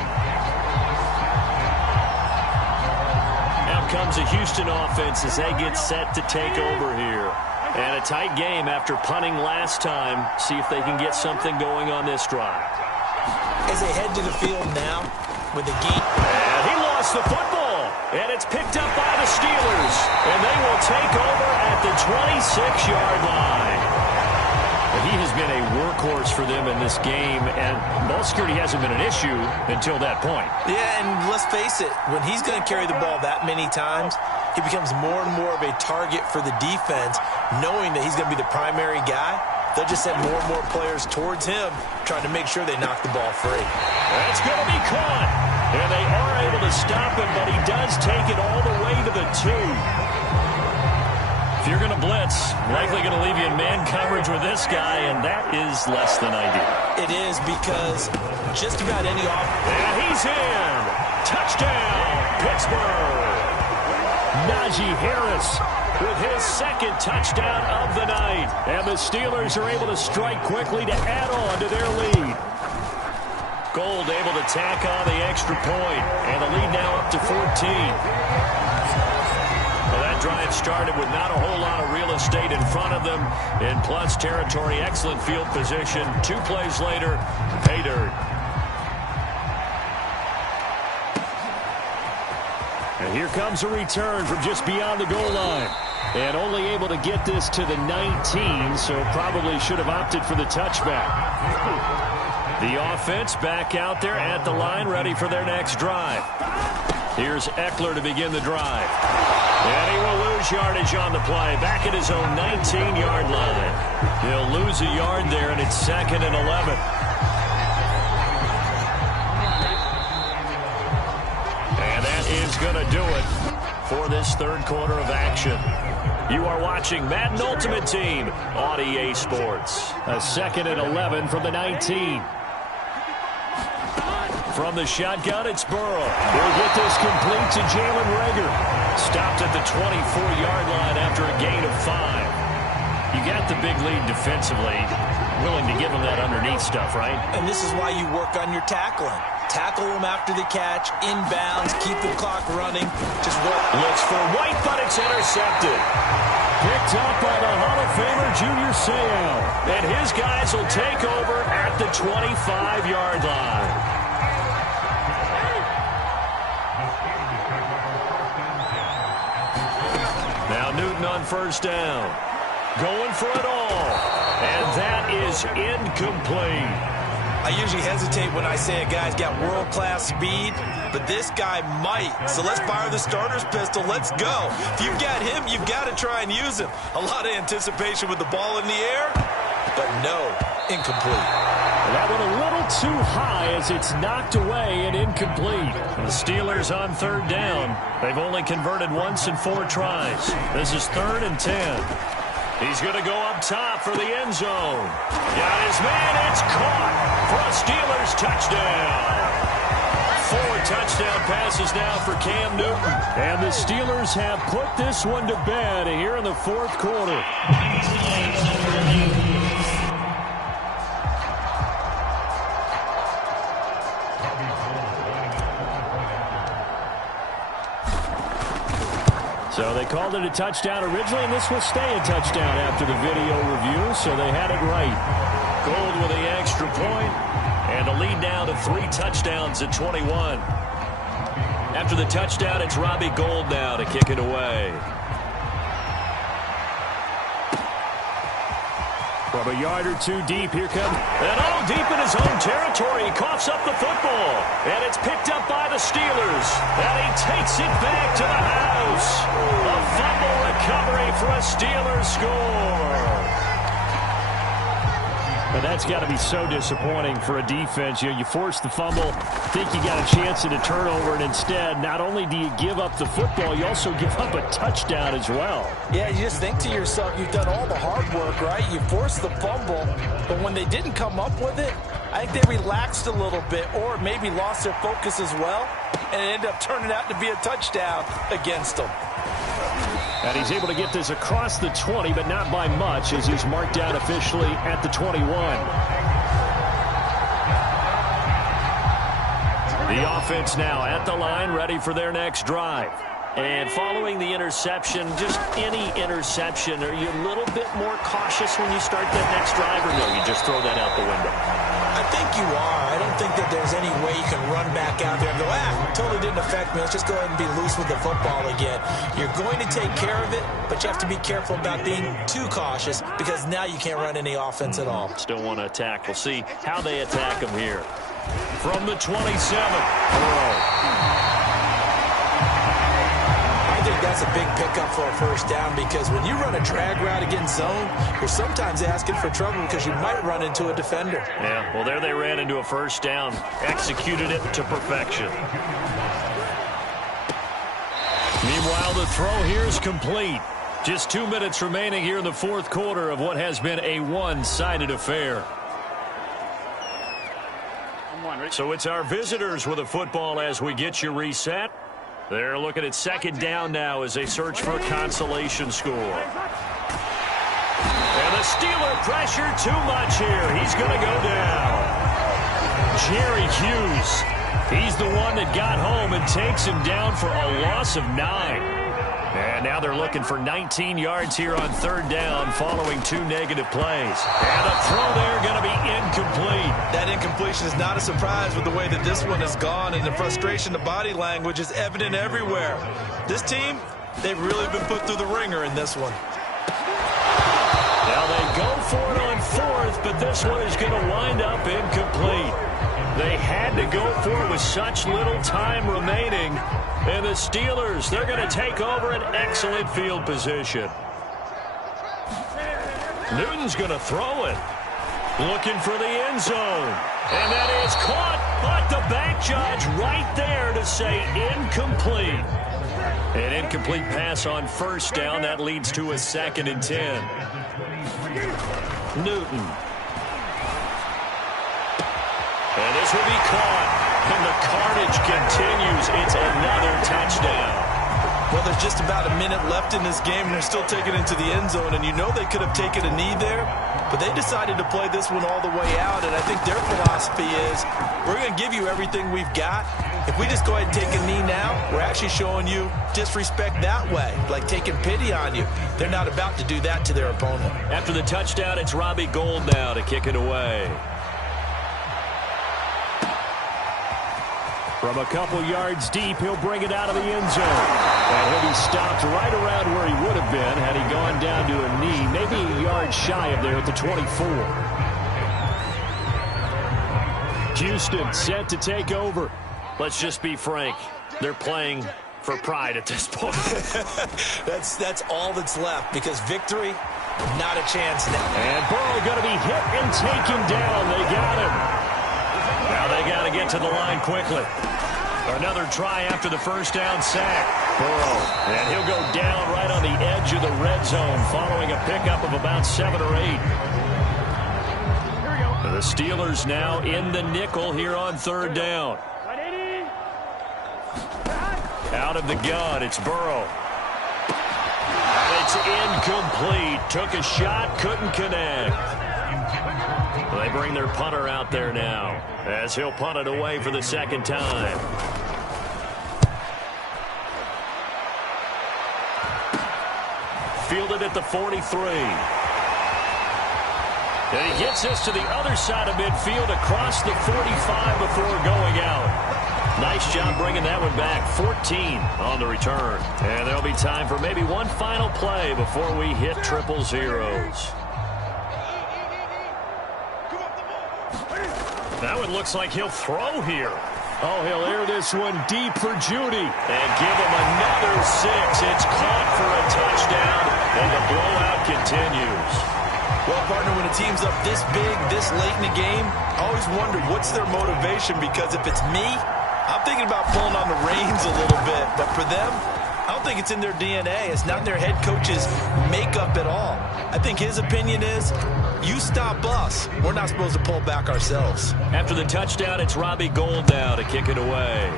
Now comes a Houston offense as they get set to take over here. And a tight game after punting last time. See if they can get something going on this drive. As they head to the field now with the game. And he lost the football. And it's picked up by the Steelers. And they will take over at the 26-yard line. He has been a workhorse for them in this game, and ball security hasn't been an issue until that point. Yeah, and let's face it, when he's going to carry the ball that many times, he becomes more and more of a target for the defense, knowing that he's going to be the primary guy. They'll just send more and more players towards him, trying to make sure they knock the ball free. That's going to be caught, and they are able to stop him, but he does take it all the way to the 2. If you're going to blitz, likely going to leave you in man coverage with this guy, and that is less than ideal. It is because just about any offense. And he's in. Touchdown, Pittsburgh. Najee Harris with his 2nd touchdown of the night. And the Steelers are able to strike quickly to add on to their lead. Gold able to tack on the extra point, and the lead now up to 14. Well, that drive started with not a whole lot of real estate in front of them. In plus territory, excellent field position. 2 plays later, pay dirt. And here comes a return from just beyond the goal line. And only able to get this to the 19, so probably should have opted for the touchback. The offense back out there at the line, ready for their next drive. Here's Eckler to begin the drive. And he will lose yardage on the play, back at his own 19-yard line. He'll lose a yard there, and it's 2nd and 11. And that is going to do it for this 3rd quarter of action. You are watching Madden Ultimate Team on EA Sports. A 2nd and 11 from the 19. From the shotgun, it's Burrow. He'll get this complete to Jalen Reagor. Stopped at the 24-yard line after a gain of 5. You got the big lead defensively. Willing to give him that underneath stuff, right? And this is why you work on your tackling. Tackle him after the catch, inbounds, keep the clock running. Just roll. Looks for White, but it's intercepted. Picked up by the Hall of Famer Junior Seau. And his guys will take over at the 25-yard line. Now Newton on first down. Going for it all. And that is incomplete. I usually hesitate when I say a guy's got world-class speed, but this guy might. So let's fire the starter's pistol. Let's go. If you've got him, you've got to try and use him. A lot of anticipation with the ball in the air, but no, incomplete. That one a little too high as it's knocked away and incomplete. The Steelers on third down. They've only converted once in 4 tries. This is 3rd and 10. He's going to go up top for the end zone. Got his man. It's caught for a Steelers touchdown. 4 touchdown passes now for Cam Newton. And the Steelers have put this one to bed here in the 4th quarter. So they called it a touchdown originally, and this will stay a touchdown after the video review, so they had it right. Gold with the extra point, and the lead down to 3 touchdowns at 21. After the touchdown, it's Robbie Gould now to kick it away. From a yard or 2 deep, here comes... And deep in his own territory, he coughs up the football. And it's picked up by the Steelers. And he takes it back to the house. A fumble recovery for a Steelers score. And that's got to be so disappointing for a defense. You force the fumble, think you got a chance at a turnover, and instead, not only do you give up the football, you also give up a touchdown as well. Yeah, you just think to yourself, you've done all the hard work, right? You forced the fumble, but when they didn't come up with it, I think they relaxed a little bit or maybe lost their focus as well, and it ended up turning out to be a touchdown against them. And he's able to get this across the 20, but not by much, as he's marked down officially at the 21. The offense now at the line, ready for their next drive. And following the interception, just any interception, are you a little bit more cautious when you start that next drive, or no, you just throw that out the window? I think you are. I don't think that there's any way you can run back out there and go, totally didn't affect me. Let's just go ahead and be loose with the football again. You're going to take care of it, but you have to be careful about being too cautious because now you can't run any offense at all. Still want to attack. We'll see how they attack him here. From the 27, Burrow. I think that's a big pickup for a first down because when you run a drag route against zone, you're sometimes asking for trouble because you might run into a defender. Yeah, well, there they ran into a first down. Executed it to perfection. Meanwhile, the throw here is complete. Just 2 minutes remaining here in the 4th quarter of what has been a one-sided affair. So it's our visitors with a football as we get you reset. They're looking at 2nd down now as they search for a consolation score. And the Steeler pressure too much here. He's going to go down. Jerry Hughes. He's the one that got home and takes him down for a loss of 9. And now they're looking for 19 yards here on 3rd down following 2 negative plays. And a throw there going to be incomplete. That incompletion is not a surprise with the way that this one has gone, and the frustration, the body language is evident everywhere. This team, they've really been put through the ringer in this one. Now they go for it on 4th, but this one is going to wind up incomplete. They had to go for it with such little time remaining. And the Steelers, they're going to take over an excellent field position. Newton's going to throw it. Looking for the end zone. And that is caught, but the back judge right there to say incomplete. An incomplete pass on 1st down. That leads to a 2nd and 10. Newton. And this will be caught. And the carnage continues. It's another touchdown. Well, there's just about a minute left in this game, and they're still taking it into the end zone. And you know they could have taken a knee there, but they decided to play this one all the way out. And I think their philosophy is, we're going to give you everything we've got. If we just go ahead and take a knee now, we're actually showing you disrespect that way, like taking pity on you. They're not about to do that to their opponent. After the touchdown, it's Robbie Gould now to kick it away. From a couple yards deep, he'll bring it out of the end zone. And he'll be stopped right around where he would have been had he gone down to a knee, maybe a yard shy of there at the 24. Houston set to take over. Let's just be frank. They're playing for pride at this point. That's all that's left, because victory, not a chance now. And Burrow going to be hit and taken down. They got him. Now they got to get to the line quickly. Another try after the first down sack. Burrow, and he'll go down right on the edge of the red zone following a pickup of about 7 or 8. The Steelers now in the nickel here on third down. Out of the gun, it's Burrow. It's incomplete. Took a shot, couldn't connect. They bring their punter out there now as he'll punt it away for the second time. Fielded at the 43. And he gets this to the other side of midfield across the 45 before going out. Nice job bringing that one back. 14 on the return. And there'll be time for maybe one final play before we hit triple zeros. That one looks like he'll throw here. Oh, he'll air this one deep for Judy. And give him another 6. It's caught for a touchdown, and the blowout continues. Well, partner, when a team's up this big, this late in the game, I always wonder what's their motivation, because if it's me, I'm thinking about pulling on the reins a little bit. But for them, I don't think it's in their DNA. It's not in their head coach's makeup at all. I think his opinion is, you stop us, we're not supposed to pull back ourselves. After the touchdown, it's Robbie Gould now to kick it away.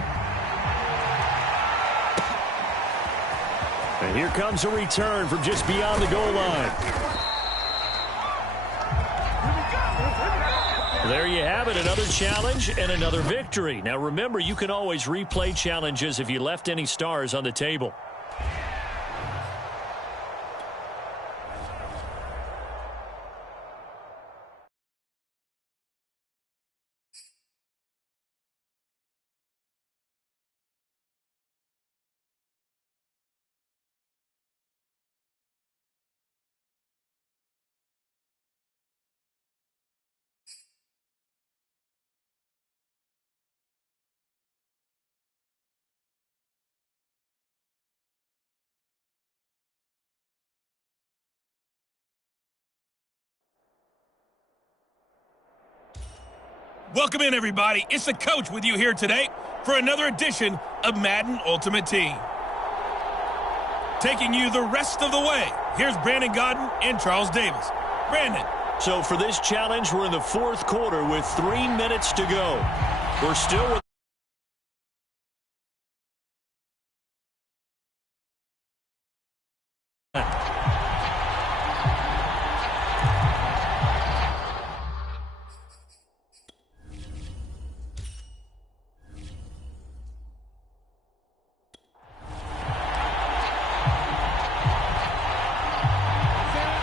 And here comes a return from just beyond the goal line. There you have it, another challenge and another victory. Now remember, you can always replay challenges if you left any stars on the table. Welcome in, everybody. It's the coach with you here today for another edition of Madden Ultimate Team. Taking you the rest of the way, here's Brandon Godden and Charles Davis. Brandon. So for this challenge, we're in the fourth quarter with 3 minutes to go. We're still with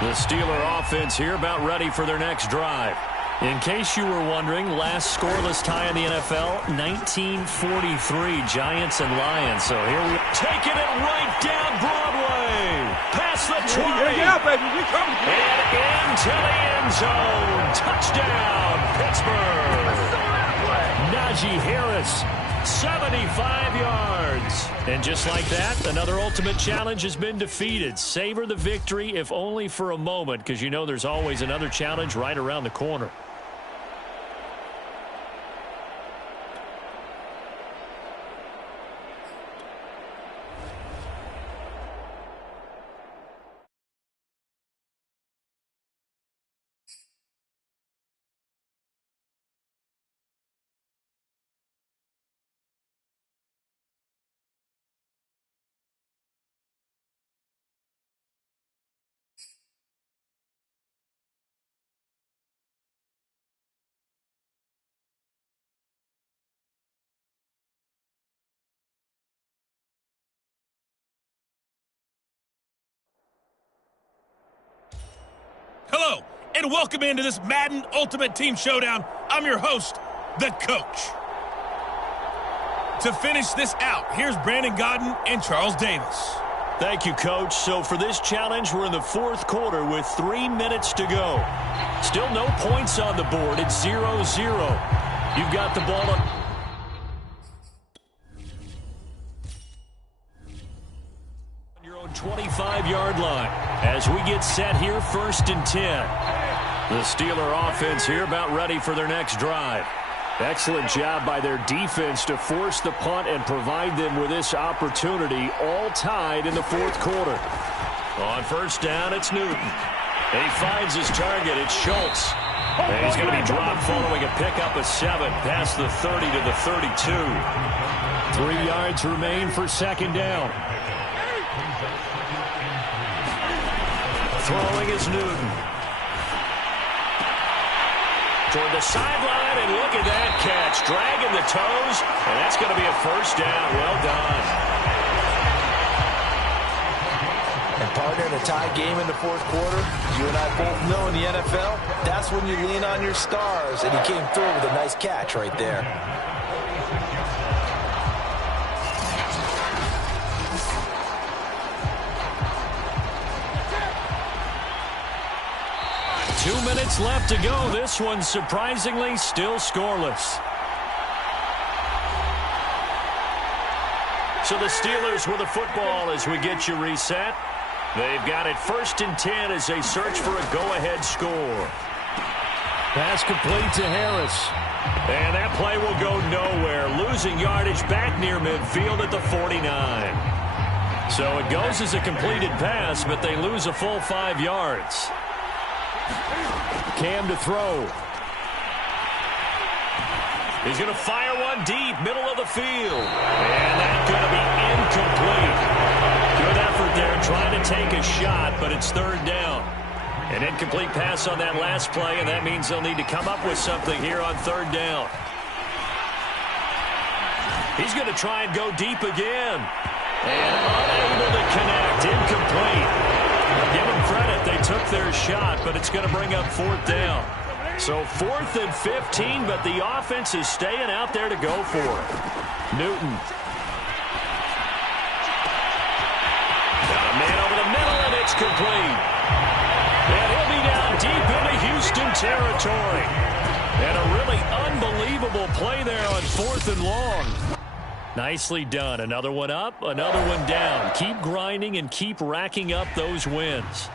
the Steeler offense here, about ready for their next drive. In case you were wondering, last scoreless tie in the NFL, 1943, Giants and Lions. So here we are, taking it right down Broadway, past the 20, Yeah, baby, we coming. and into the end zone. Touchdown, Pittsburgh. Najee Harris, 75 yards. And just like that, another ultimate challenge has been defeated. Savor the victory, if only for a moment, because you know there's always another challenge right around the corner. and welcome into this Madden Ultimate Team Showdown. I'm your host, the Coach. To finish this out, here's Brandon Gaudin and Charles Davis. Thank you, Coach. So for this challenge, we're in the fourth quarter with 3 minutes to go. Still no points on the board. It's 0-0. You've got the ball on your own 25-yard line. As we get set here, 1st and 10. The Steeler offense here about ready for their next drive. Excellent job by their defense to force the punt and provide them with this opportunity, all tied in the fourth quarter. On 1st down, it's Newton. He finds his target. It's Schultz. And he's going to be dropped following a pickup of 7 past the 30 to the 32. 3 yards remain for 2nd down. Throwing is Newton. Toward the sideline, and look at that catch. Dragging the toes, and that's going to be a 1st down. Well done. And partner, in a tie game in the fourth quarter, you and I both know in the NFL, that's when you lean on your stars, and he came through with a nice catch right there. Two minutes left to go. This one, surprisingly, still scoreless. So the Steelers with the football as we get you reset. They've got it 1st and 10 as they search for a go-ahead score. Pass complete to Harris. And that play will go nowhere. Losing yardage back near midfield at the 49. So it goes as a completed pass, but they lose a full 5 yards. Cam to throw. He's going to fire one deep, middle of the field. And that's going to be incomplete. Good effort there trying to take a shot, but it's 3rd down. An incomplete pass on that last play, and that means they'll need to come up with something here on 3rd down. He's going to try and go deep again. And unable to connect. Incomplete. Give them credit. They took their shot, but it's going to bring up 4th down. So 4th and 15, but the offense is staying out there to go for it. Newton. Got a man over the middle, and it's complete. And he'll be down deep into Houston territory. And a really unbelievable play there on 4th and long. Nicely done. Another one up, another one down. Keep grinding and keep racking up those wins.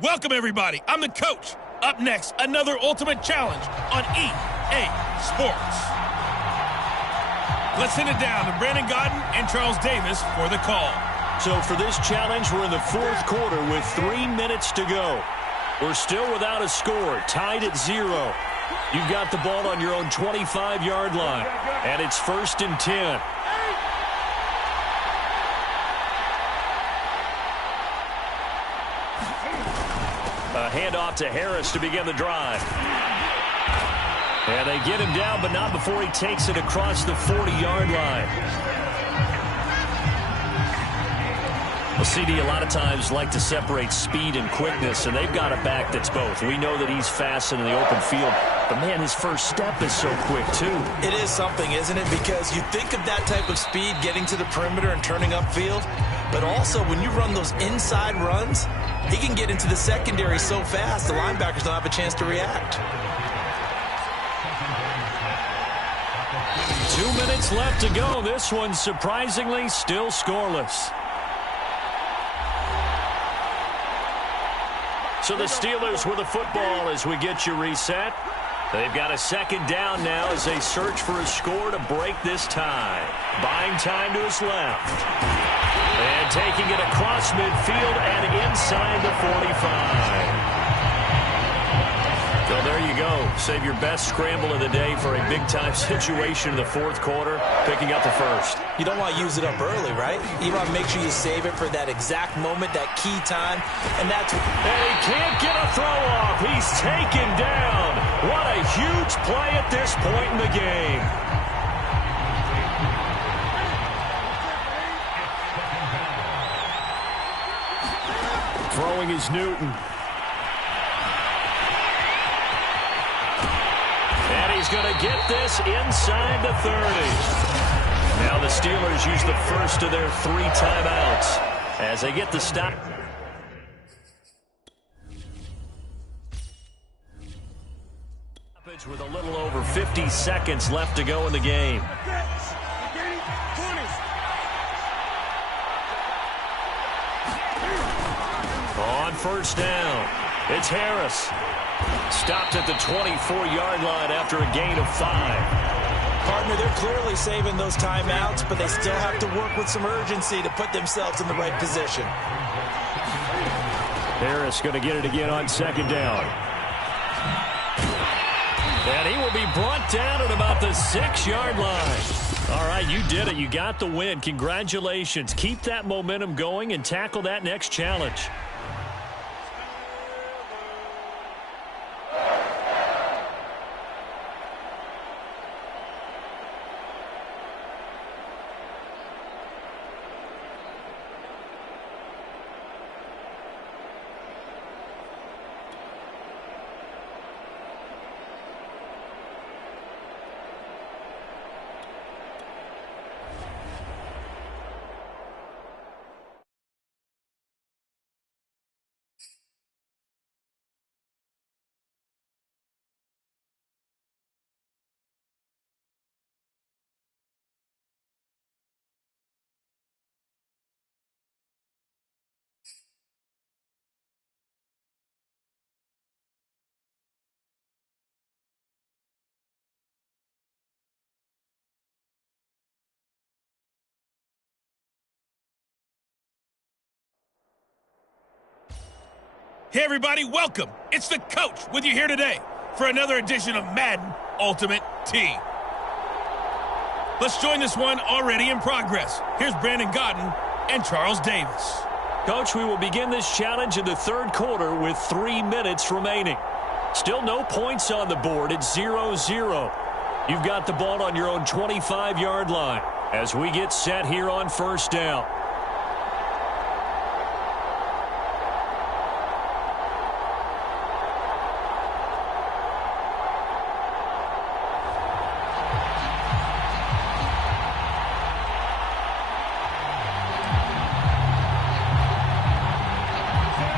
Welcome, everybody. I'm the Coach. Up next, another Ultimate Challenge on EA Sports. Let's send it down to Brandon Gaudin and Charles Davis for the call. So for this challenge, we're in the fourth quarter with 3 minutes to go. We're still without a score, tied at 0. You've got the ball on your own 25-yard line, and it's 1st and 10. A handoff to Harris to begin the drive. And they get him down, but not before he takes it across the 40-yard line. Well, CD, a lot of times like to separate speed and quickness, and they've got a back that's both. We know that he's fast in the open field, but, man, his first step is so quick, too. It is something, isn't it? Because you think of that type of speed getting to the perimeter and turning upfield, but also when you run those inside runs, he can get into the secondary so fast the linebackers don't have a chance to react. 2 minutes left to go. This one, surprisingly, still scoreless. So the Steelers with the football as we get you reset. They've got a second down now as they search for a score to break this tie. Buying time to his left. And taking it across midfield and inside the 45. So there you go. Save your best scramble of the day for a big-time situation in the fourth quarter, picking up the first. You don't want to use it up early, right? You want to make sure you save it for that exact moment, that key time, and that's... And he can't get a throw off. He's taken down. What a huge play at this point in the game. Throwing is Newton. And he's going to get this inside the 30. Now the Steelers use the first of their 3 timeouts as they get the stop. With a little over 50 seconds left to go in the game. On first down, it's Harris. Stopped at the 24-yard line after a gain of 5. Partner, they're clearly saving those timeouts, but they still have to work with some urgency to put themselves in the right position. Harris going to get it again on second down. And he will be brought down at about the 6-yard line. All right, you did it. You got the win. Congratulations. Keep that momentum going and tackle that next challenge. Hey everybody, welcome. It's the coach with you here today for another edition of Madden Ultimate Team. Let's join this one already in progress. Here's Brandon Godden and Charles Davis. Coach, we will begin this challenge in the third quarter with 3 minutes remaining. Still no points on the board. It's 0-0. You've got the ball on your own 25-yard line as we get set here on first down.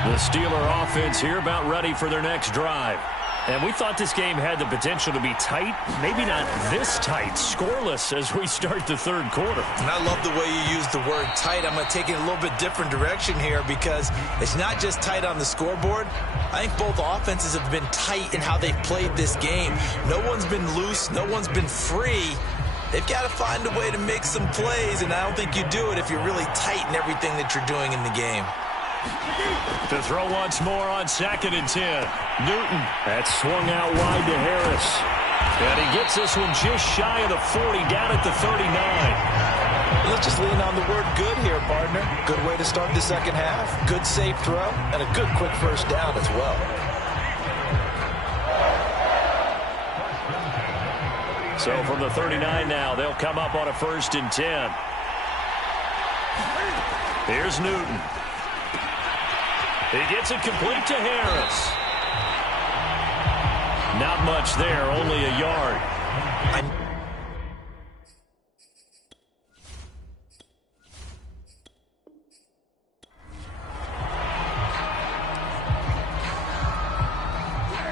The Steeler offense here about ready for their next drive. And we thought this game had the potential to be tight, maybe not this tight, scoreless as we start the third quarter. And I love the way you use the word tight. I'm going to take it a little bit different direction here because it's not just tight on the scoreboard. I think both offenses have been tight in how they've played this game. No one's been loose. No one's been free. They've got to find a way to make some plays, and I don't think you do it if you're really tight in everything that you're doing in the game. To throw once more on 2nd and 10. Newton. That's swung out wide to Harris. And he gets this one just shy of the 40, down at the 39. Let's just lean on the word good here, partner. Good way to start the second half. Good safe throw, and a good quick first down as well. So from the 39 now, they'll come up on a 1st and 10. Here's Newton. He gets it complete to Harris. Not much there, only a yard.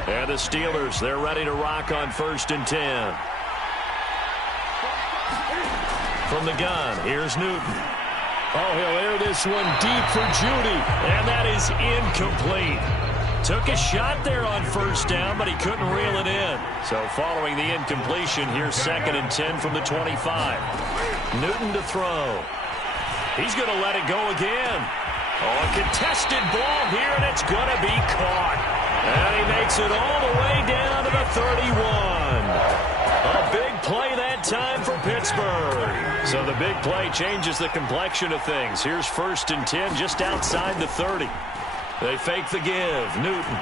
And the Steelers, they're ready to rock on 1st and 10. From the gun, here's Newton. Oh, he'll air this one deep for Judy, and that is incomplete. Took a shot there on first down, but he couldn't reel it in. So following the incompletion, here's 2nd and 10 from the 25. Newton to throw. He's going to let it go again. Oh, a contested ball here, and it's going to be caught. And he makes it all the way down to the 31. A big play that time for Pittsburgh. So the big play changes the complexion of things. Here's 1st and 10 just outside the 30. They fake the give. Newton.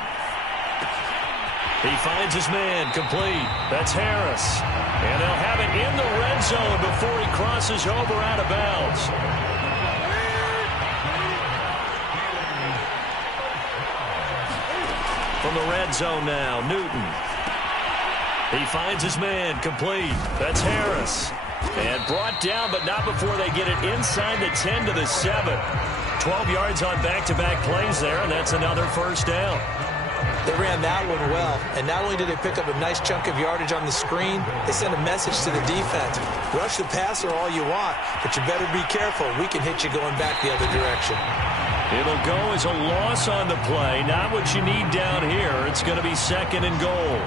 He finds his man complete. That's Harris. And they'll have it in the red zone before he crosses over out of bounds. From the red zone now, Newton. He finds his man complete. That's Harris. And brought down, but not before they get it inside the 10 to the 7. 12 yards on back-to-back plays there, and that's another 1st down. They ran that one well, and not only did they pick up a nice chunk of yardage on the screen, they sent a message to the defense. Rush the passer all you want, but you better be careful. We can hit you going back the other direction. It'll go as a loss on the play. Not what you need down here. It's going to be 2nd and goal.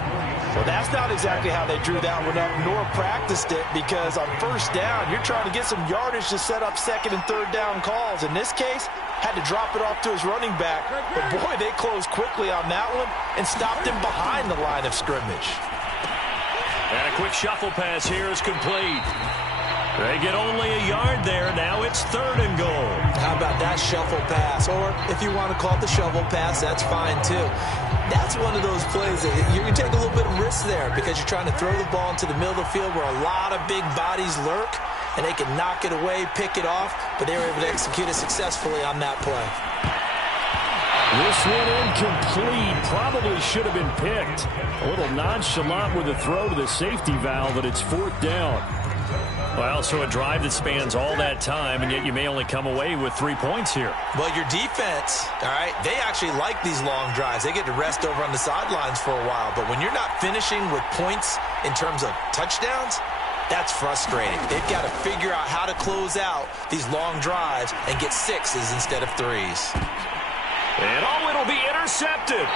Well, that's not exactly how they drew that one up, nor practiced it, because on 1st down, you're trying to get some yardage to set up 2nd and 3rd down calls. In this case, had to drop it off to his running back. But, boy, they closed quickly on that one and stopped him behind the line of scrimmage. And a quick shuffle pass here is complete. They get only a yard there. Now it's 3rd and goal. How about that shuffle pass? Or if you want to call it the shovel pass, that's fine too. That's one of those plays that you're going to take a little bit of risk there because you're trying to throw the ball into the middle of the field where a lot of big bodies lurk, and they can knock it away, pick it off, but they were able to execute it successfully on that play. This one incomplete. Probably should have been picked. A little nonchalant with the throw to the safety valve, but it's 4th down. Well, so a drive that spans all that time, and yet you may only come away with 3 points here. Well, your defense, all right, they actually like these long drives. They get to rest over on the sidelines for a while. But when you're not finishing with points in terms of touchdowns, that's frustrating. They've got to figure out how to close out these long drives and get 6s instead of 3s. And it'll be intercepted.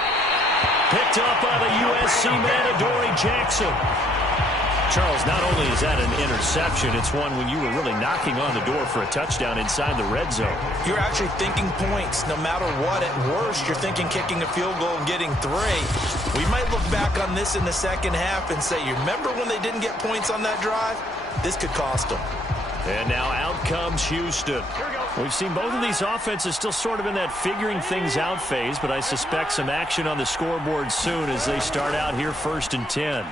Picked up by the USC man, Adoree Jackson. Charles, not only is that an interception, it's one when you were really knocking on the door for a touchdown inside the red zone. You're actually thinking points. No matter what, at worst, you're thinking kicking a field goal and getting 3. We might look back on this in the second half and say, you remember when they didn't get points on that drive? This could cost them. And now out comes Houston. We've seen both of these offenses still sort of in that figuring things out phase, but I suspect some action on the scoreboard soon as they start out here 1st and 10.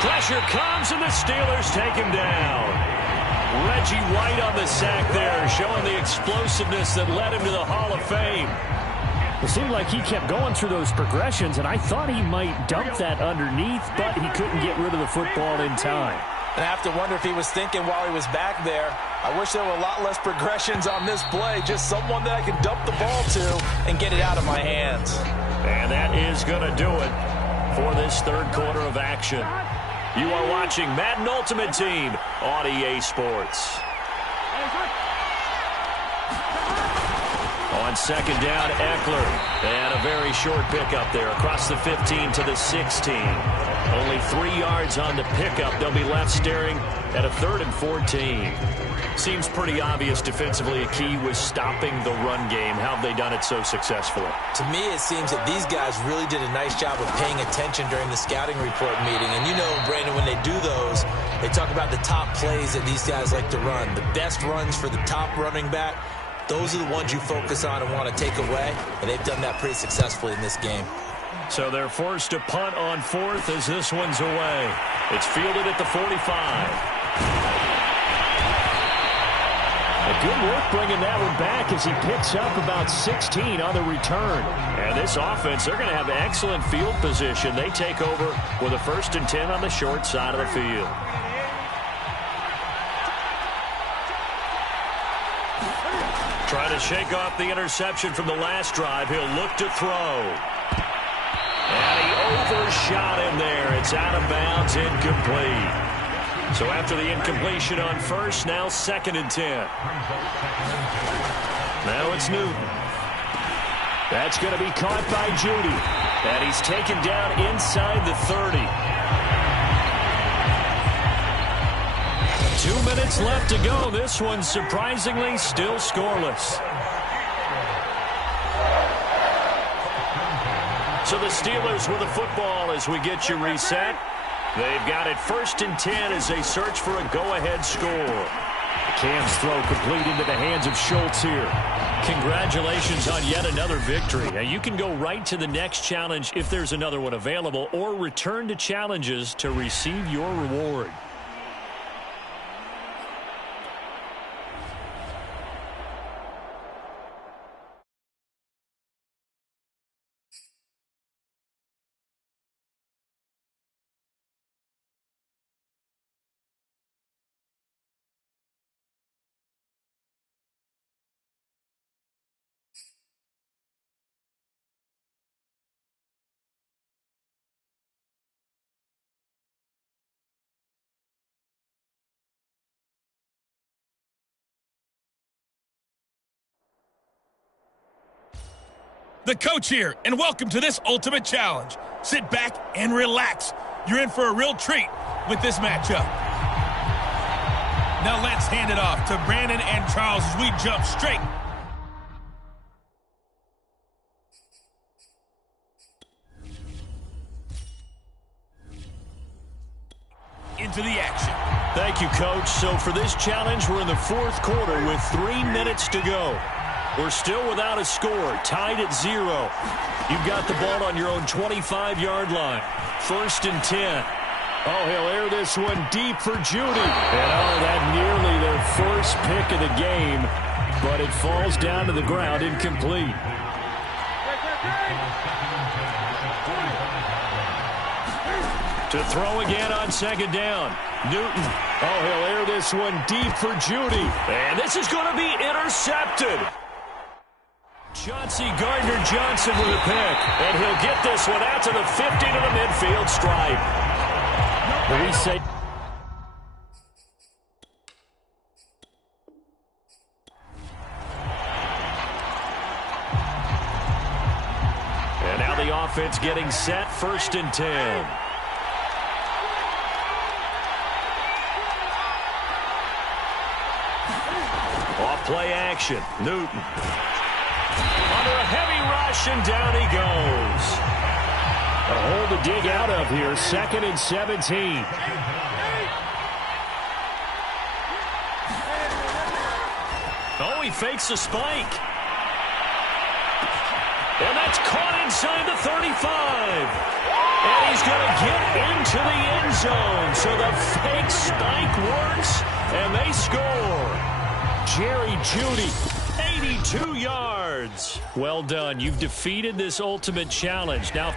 Pressure comes, and the Steelers take him down. Reggie White on the sack there, showing the explosiveness that led him to the Hall of Fame. It seemed like he kept going through those progressions, and I thought he might dump that underneath, but he couldn't get rid of the football in time. And I have to wonder if he was thinking while he was back there, I wish there were a lot less progressions on this play, just someone that I can dump the ball to and get it out of my hands. And that is going to do it for this 3rd quarter of action. You are watching Madden Ultimate Team on EA Sports. On 2nd down, Eckler. And a very short pickup there across the 15 to the 16. Only 3 yards on the pickup. They'll be left staring at a 3rd and 14. Seems pretty obvious defensively a key was stopping the run game. How have they done it so successfully? To me, it seems that these guys really did a nice job of paying attention during the scouting report meeting. And you know, Brandon, when they do those, they talk about the top plays that these guys like to run. The best runs for the top running back, those are the ones you focus on and want to take away. And they've done that pretty successfully in this game. So they're forced to punt on 4th as this one's away. It's fielded at the 45. Good work bringing that one back as he picks up about 16 on the return. And this offense, they're going to have excellent field position. They take over with a 1st and 10 on the short side of the field. Trying to shake off the interception from the last drive. He'll look to throw. And he overshot him there. It's out of bounds, incomplete. So after the incompletion on 1st, now 2nd and 10. Now it's Newton. That's going to be caught by Judy. And he's taken down inside the 30. 2 minutes left to go. This one surprisingly still scoreless. So the Steelers with the football as we get you reset. They've got it 1st and 10 as they search for a go-ahead score. Cam's throw complete into the hands of Schultz here. Congratulations on yet another victory. Now you can go right to the next challenge if there's another one available, or return to challenges to receive your reward. The coach here, and welcome to this ultimate challenge. Sit back and relax. You're in for a real treat with this matchup. Now let's hand it off to Brandon and Charles as we jump straight into the action. Thank you, Coach. So for this challenge, we're in the 4th quarter with 3 minutes to go. We're still without a score, tied at 0. You've got the ball on your own 25-yard line. 1st and 10. Oh, he'll air this one deep for Judy. And that nearly their first pick of the game, but it falls down to the ground incomplete. To throw again on 2nd down. Newton. Oh, he'll air this one deep for Judy. And this is going to be intercepted. Chauncey Gardner-Johnson with a pick. And he'll get this one out to the 50 to the midfield stripe. We say... And now the offense getting set. 1st and 10. Off play action. Newton. Under a heavy rush, and down he goes. A hole to dig out of here. 2nd and 17. Oh, he fakes a spike. And that's caught inside the 35. And he's going to get into the end zone. So the fake spike works, and they score. Jerry Judy, 82 yards. Well done. You've defeated this ultimate challenge. Now...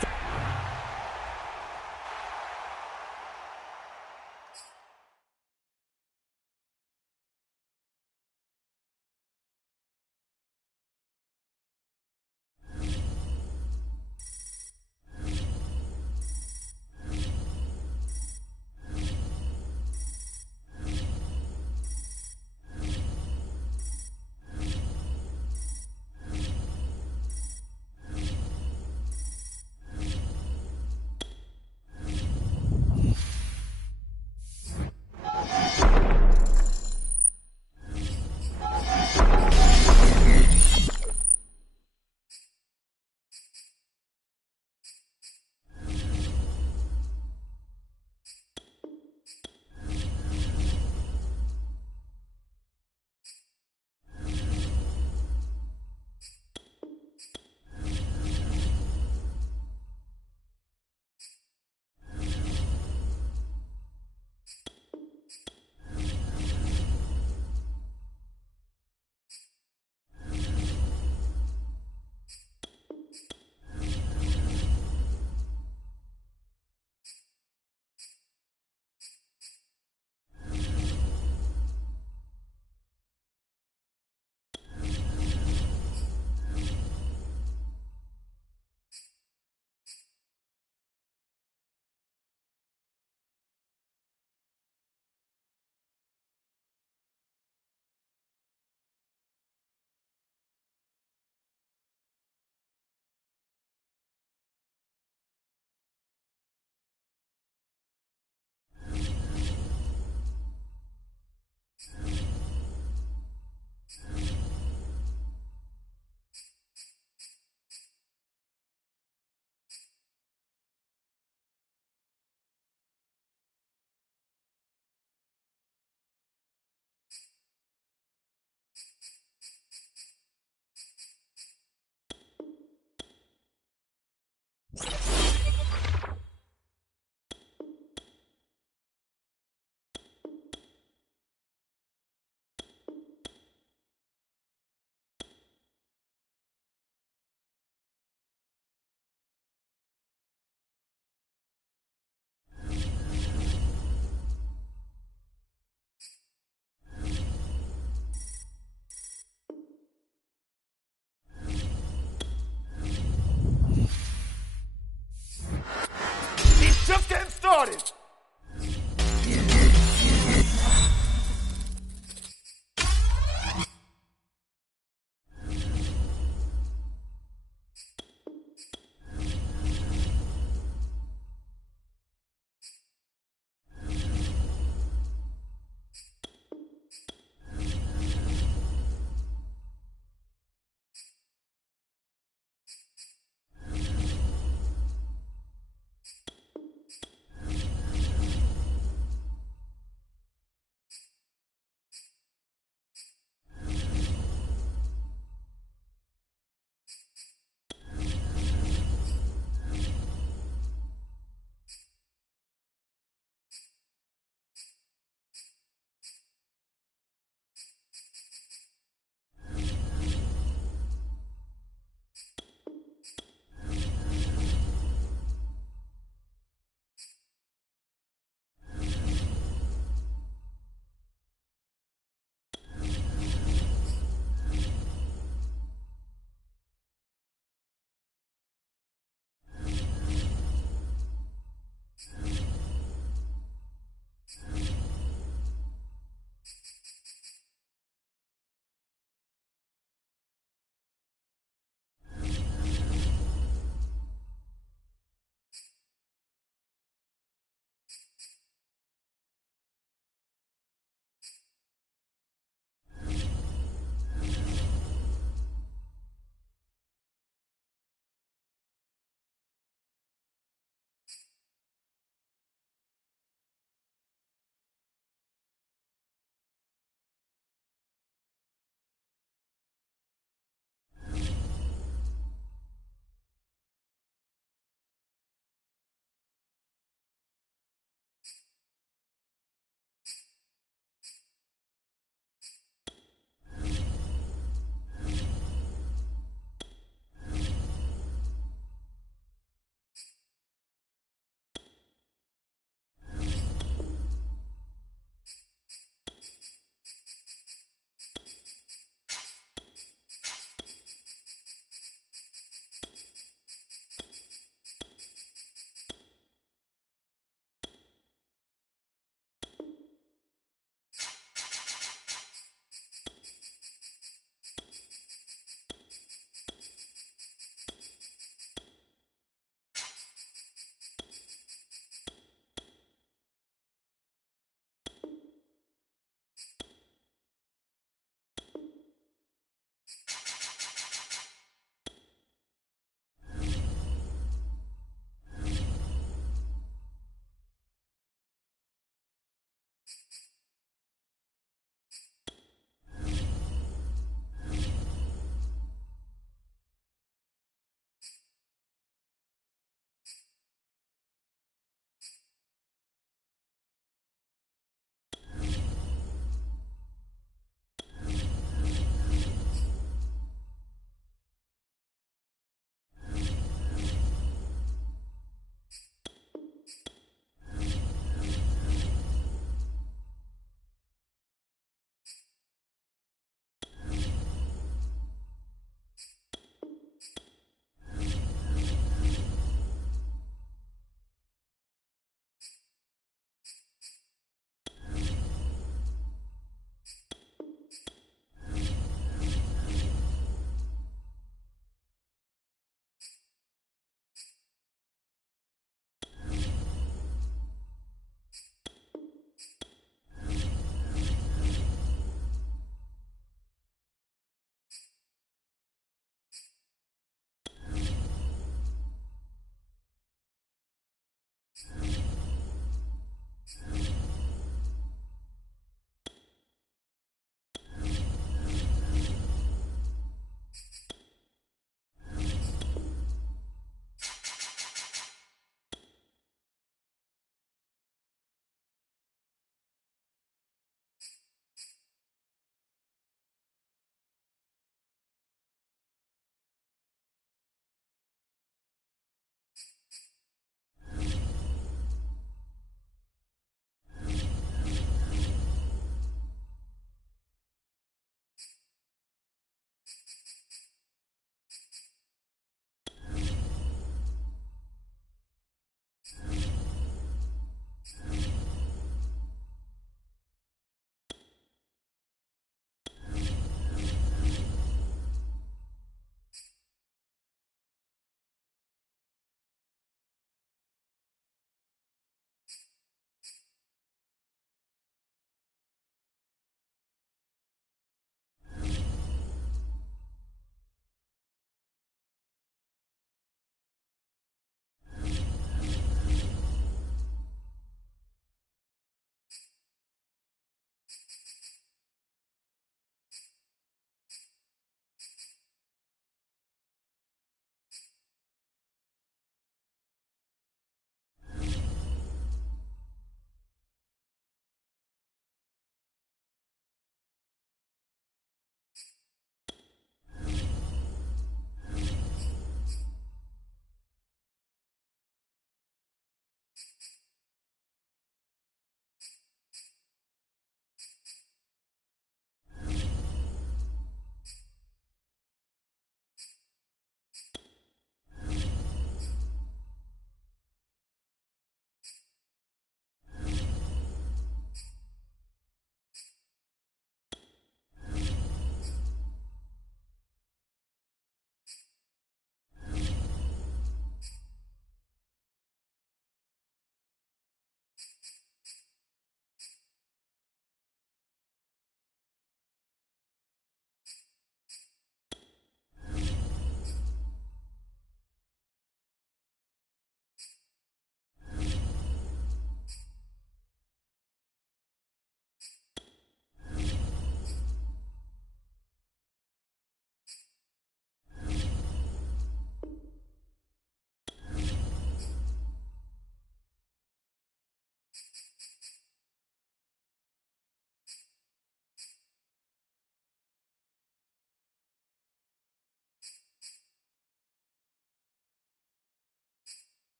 started.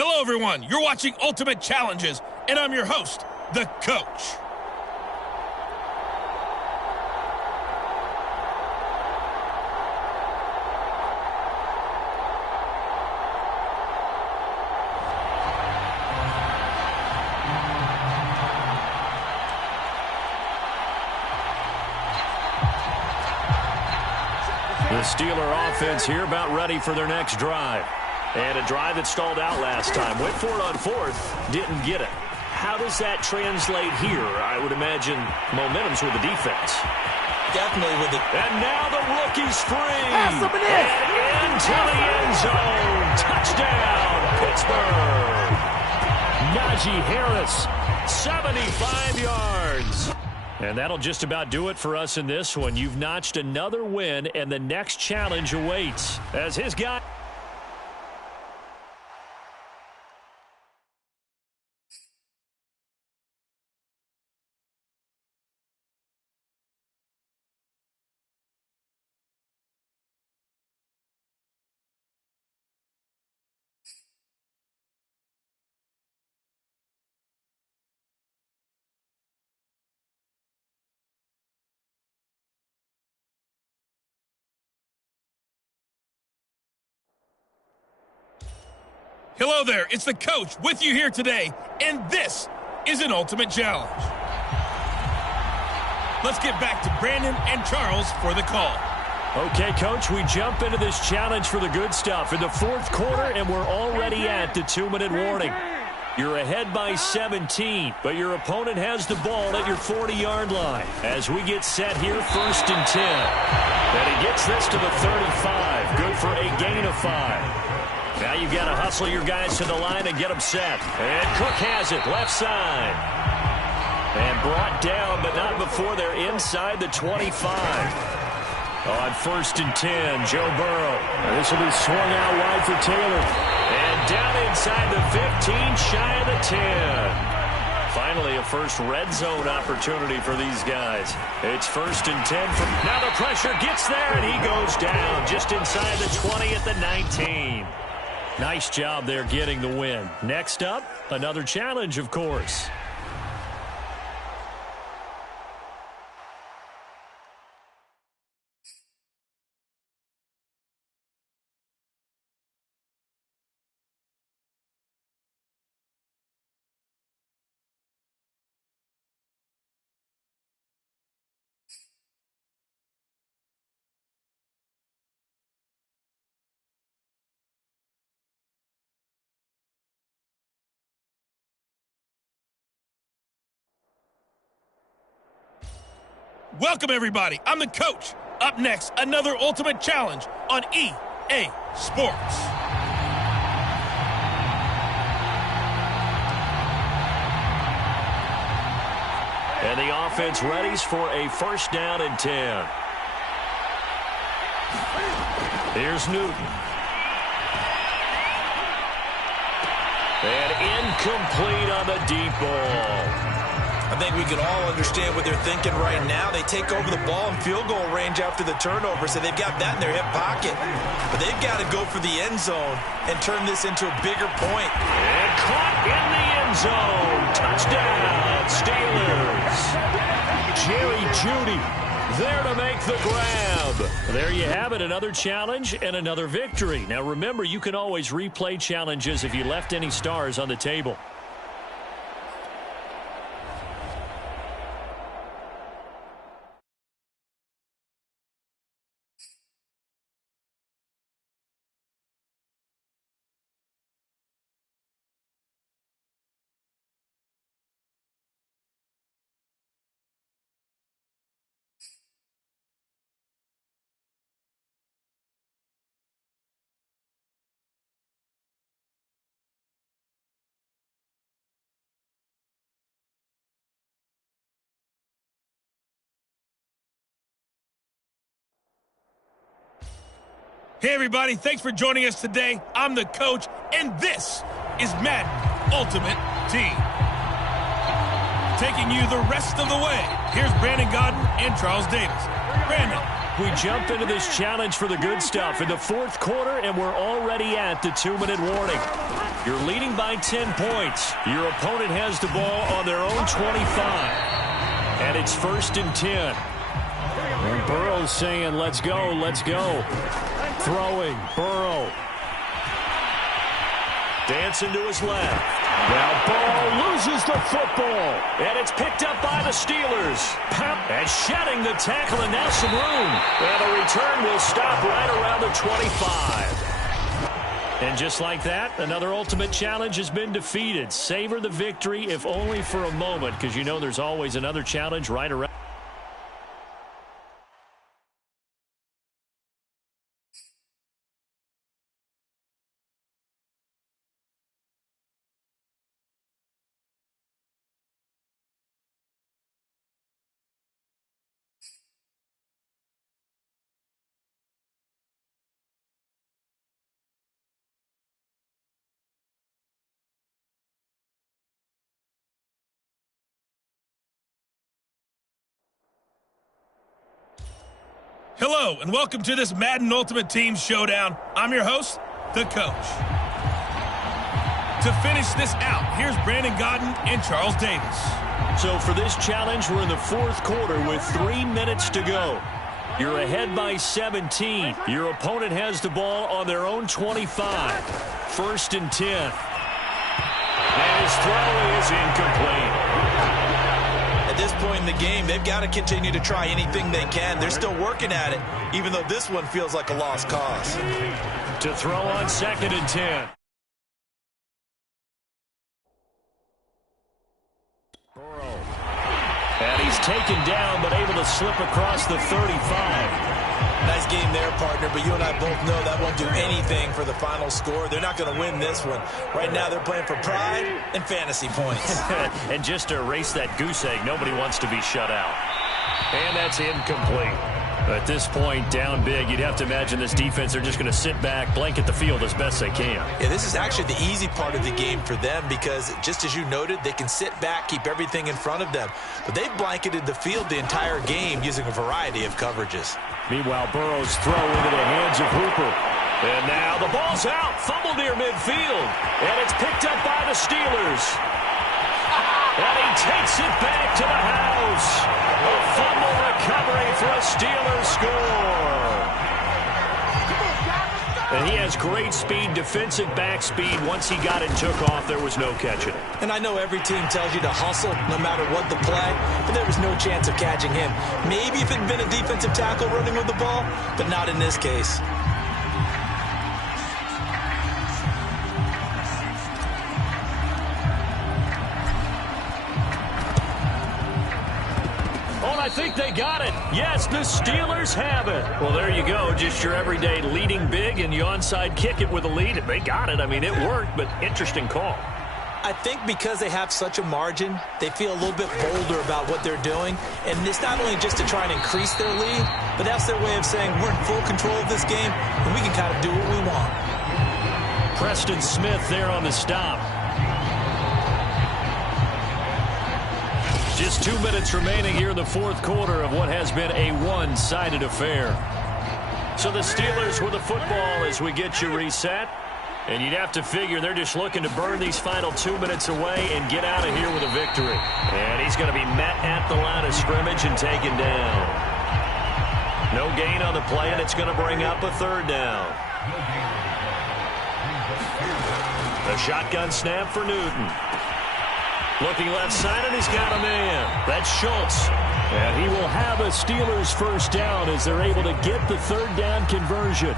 Hello, everyone. You're watching Ultimate Challenges, and I'm your host, the Coach. The Steeler offense here about ready for their next drive. And a drive that stalled out last time. Went for it on fourth, didn't get it. How does that translate here? I would imagine momentum's with the defense. Definitely with it. And now the rookie's free. Pass him it is. And into the end zone. Touchdown, Pittsburgh. Najee Harris, 75 yards. And that'll just about do it for us in this one. You've notched another win, and the next challenge awaits. As his guy... Hello there, it's the Coach with you here today, and this is an Ultimate Challenge. Let's get back to Brandon and Charles for the call. Okay, Coach, we jump into this challenge for the good stuff in the fourth quarter, and we're already at the 2-minute warning. You're ahead by 17, but your opponent has the ball at your 40-yard line. As we get set here, 1st and 10. And he gets this to the 35. Good for a gain of 5. Now you've got to hustle your guys to the line and get them set. And Cook has it, left side. And brought down, but not before they're inside the 25. On 1st and 10, Joe Burrow. And this will be swung out wide for Taylor. And down inside the 15, shy of the 10. Finally, a first red zone opportunity for these guys. It's 1st and 10. Now the pressure gets there, and he goes down just inside the 20 at the 19. Nice job there getting the win. Next up, another challenge, of course. Welcome, everybody. I'm the Coach. Up next, another Ultimate Challenge on EA Sports. And the offense readies for a 1st down and 10. Here's Newton. And incomplete on the deep ball. I think we can all understand what they're thinking right now. They take over the ball in field goal range after the turnover, so they've got that in their hip pocket. But they've got to go for the end zone and turn this into a bigger point. And caught in the end zone. Touchdown, Steelers. Jerry Jeudy there to make the grab. There you have it, another challenge and another victory. Now remember, you can always replay challenges if you left any stars on the table. Hey, everybody. Thanks for joining us today. I'm the Coach, and this is Madden Ultimate Team. Taking you the rest of the way, here's Brandon Godden and Charles Davis. Brandon. We jump into this challenge for the good stuff in the fourth quarter, and we're already at the 2-minute warning. You're leading by 10 points. Your opponent has the ball on their own 25. And it's 1st and 10. And Burrow's saying, let's go, let's go. Throwing, Burrow. Dancing to his left. Now Burrow loses the football. And it's picked up by the Steelers. And shedding the tackle, and now some room. And the return will stop right around the 25. And just like that, another ultimate challenge has been defeated. Savor the victory, if only for a moment, because you know there's always another challenge right around. Hello, and welcome to this Madden Ultimate Team Showdown. I'm your host, the Coach. To finish this out, here's Brandon Godden and Charles Davis. So for this challenge, we're in the 4th quarter with 3 minutes to go. You're ahead by 17. Your opponent has the ball on their own 25. 1st and 10. And his throw is incomplete. At this point in the game, they've got to continue to try anything they can. They're still working at it, even though this one feels like a lost cause. To throw on 2nd and 10. Burrow. And he's taken down, but able to slip across the 35. Nice game there, partner, but you and I both know that won't do anything for the final score. They're not going to win this one. Right now, they're playing for pride and fantasy points. And just to erase that goose egg, nobody wants to be shut out. And that's incomplete. At this point, down big, you'd have to imagine this defense, they're just going to sit back, blanket the field as best they can. Yeah, this is actually the easy part of the game for them because, just as you noted, they can sit back, keep everything in front of them. But they've blanketed the field the entire game using a variety of coverages. Meanwhile, Burrow's throw into the hands of Hooper. And now the ball's out, fumbled near midfield. And it's picked up by the Steelers. And he takes it back to the house. A fumble recovery for a Steelers score. And he has great speed, defensive back speed. Once he got it and took off, there was no catching it. And I know every team tells you to hustle no matter what the play, but there was no chance of catching him. Maybe if it had been a defensive tackle running with the ball, but not in this case. I think they got it. Yes, the Steelers have it. Well, there you go. Just your everyday leading big, and you onside kick it with a lead. They got it. I mean, it worked, but interesting call. I think because they have such a margin, they feel a little bit bolder about what they're doing. And it's not only just to try and increase their lead, but that's their way of saying we're in full control of this game, and we can kind of do what we want. Preston Smith there on the stop. Just 2 minutes remaining here in the 4th quarter of what has been a one-sided affair. So the Steelers with the football as we get you reset. And you'd have to figure they're just looking to burn these final 2 minutes away and get out of here with a victory. And he's going to be met at the line of scrimmage and taken down. No gain on the play, and it's going to bring up a 3rd down. The shotgun snap for Newton. Looking left side, and he's got a man. That's Schultz. And he will have a Steelers 1st down as they're able to get the 3rd down conversion.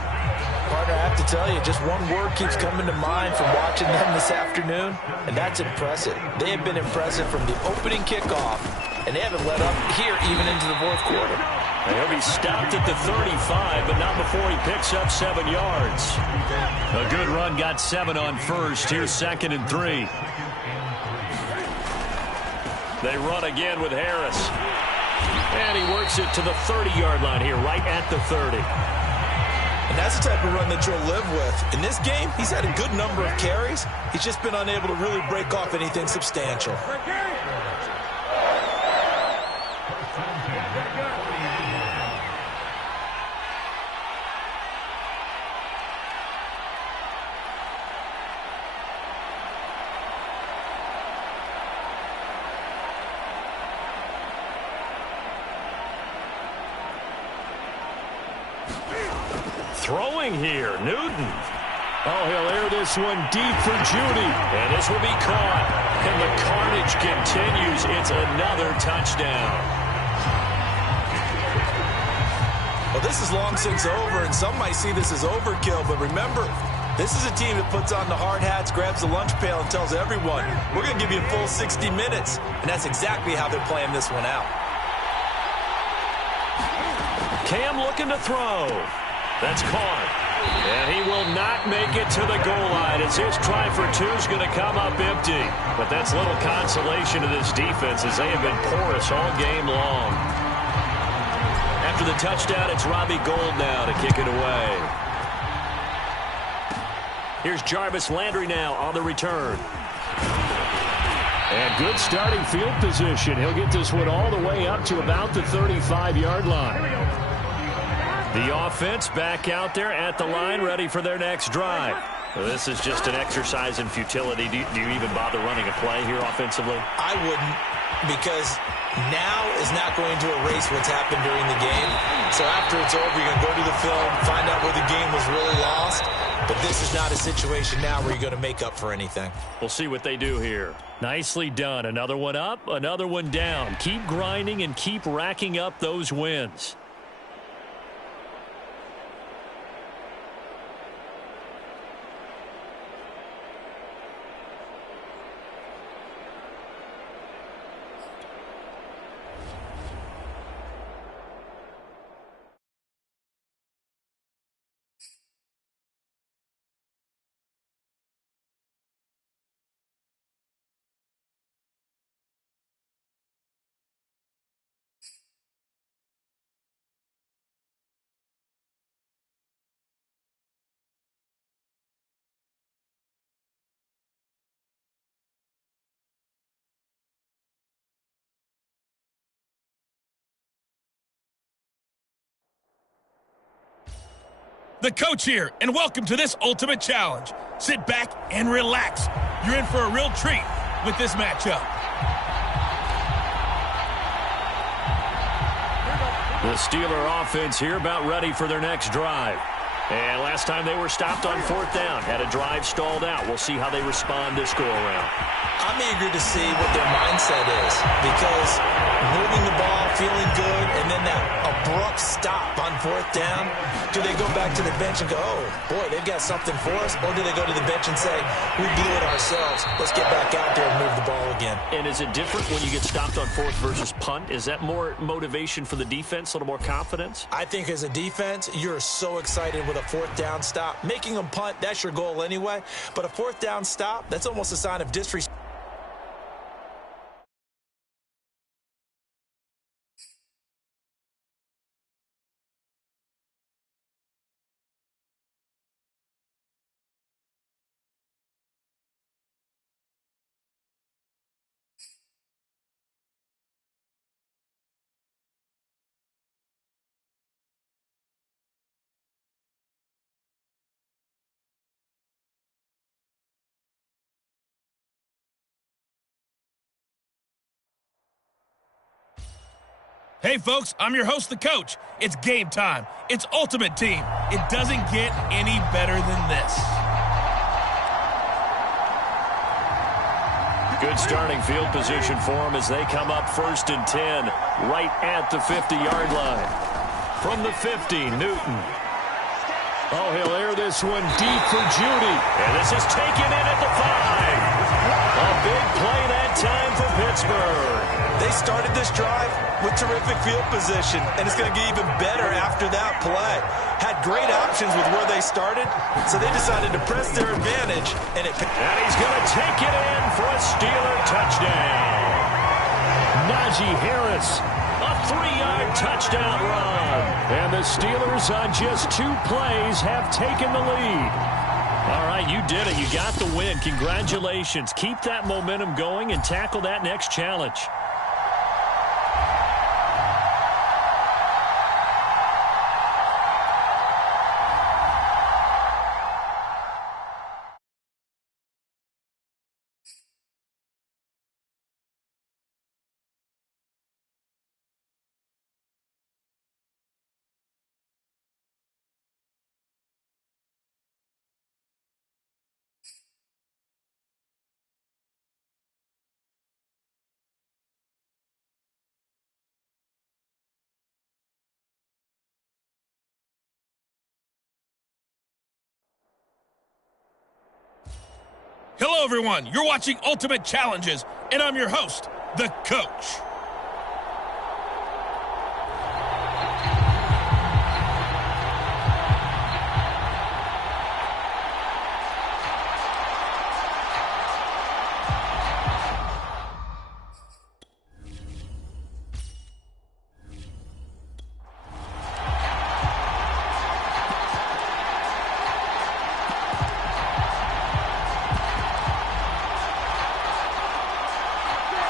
Partner, I have to tell you, just one word keeps coming to mind from watching them this afternoon, and that's impressive. They have been impressive from the opening kickoff, and they haven't let up here even into the 4th quarter. He'll be stopped at the 35, but not before he picks up 7 yards. A good run, got 7 on first. Here's 2nd and 3. They run again with Harris. And he works it to the 30-yard line here, right at the 30. And that's the type of run that you'll live with. In this game, he's had a good number of carries. He's just been unable to really break off anything substantial. Throwing here, Newton. Oh, he'll air this one deep for Judy. And this will be caught. And the carnage continues. It's another touchdown. Well, this is long since over, and some might see this as overkill. But remember, this is a team that puts on the hard hats, grabs the lunch pail, and tells everyone, we're going to give you a full 60 minutes. And that's exactly how they're playing this one out. Cam looking to throw. That's caught. And he will not make it to the goal line as his try for two is going to come up empty. But that's little consolation to this defense as they have been porous all game long. After the touchdown, it's Robbie Gould now to kick it away. Here's Jarvis Landry now on the return. And good starting field position. He'll get this one all the way up to about the 35-yard line. The offense back out there at the line, ready for their next drive. Well, this is just an exercise in futility. Do you even bother running a play here offensively? I wouldn't, because now is not going to erase what's happened during the game. So after it's over, you're going to go to the film, find out where the game was really lost. But this is not a situation now where you're going to make up for anything. We'll see what they do here. Nicely done. Another one up, another one down. Keep grinding and keep racking up those wins. The coach here, and welcome to this ultimate challenge. Sit back and relax. You're in for a real treat with this matchup. The Steeler offense here about ready for their next drive. And last time they were stopped on fourth down, had a drive stalled out. We'll see how they respond this go-around. I'm eager to see what their mindset is, because moving the ball, feeling good, and then that abrupt stop on fourth down, do they go back to the bench and go, oh, boy, they've got something for us? Or do they go to the bench and say, we blew it ourselves, let's get back out there and move the ball again? And is it different when you get stopped on fourth versus punt? Is that more motivation for the defense, a little more confidence? I think as a defense, you're so excited with a fourth down stop. Making them punt, that's your goal anyway. But a fourth down stop, that's almost a sign of disrespect. Hey, folks, I'm your host, the coach. It's game time. It's Ultimate Team. It doesn't get any better than this. Good starting field position for them as they come up 1st and 10, right at the 50-yard line. From the 50, Newton. Oh, he'll air this one deep for Judy. And this is taken in at the 5. A big play that time for Pittsburgh. They started this drive with terrific field position, and it's going to get even better after that play. Had great options with where they started, so they decided to press their advantage. And he's going to take it in for a Steeler touchdown. Najee Harris, a 3-yard touchdown run. And the Steelers on just 2 plays have taken the lead. All right, you did it. You got the win. Congratulations. Keep that momentum going and tackle that next challenge. Hello, everyone. You're watching Ultimate Challenges, and I'm your host, the Coach.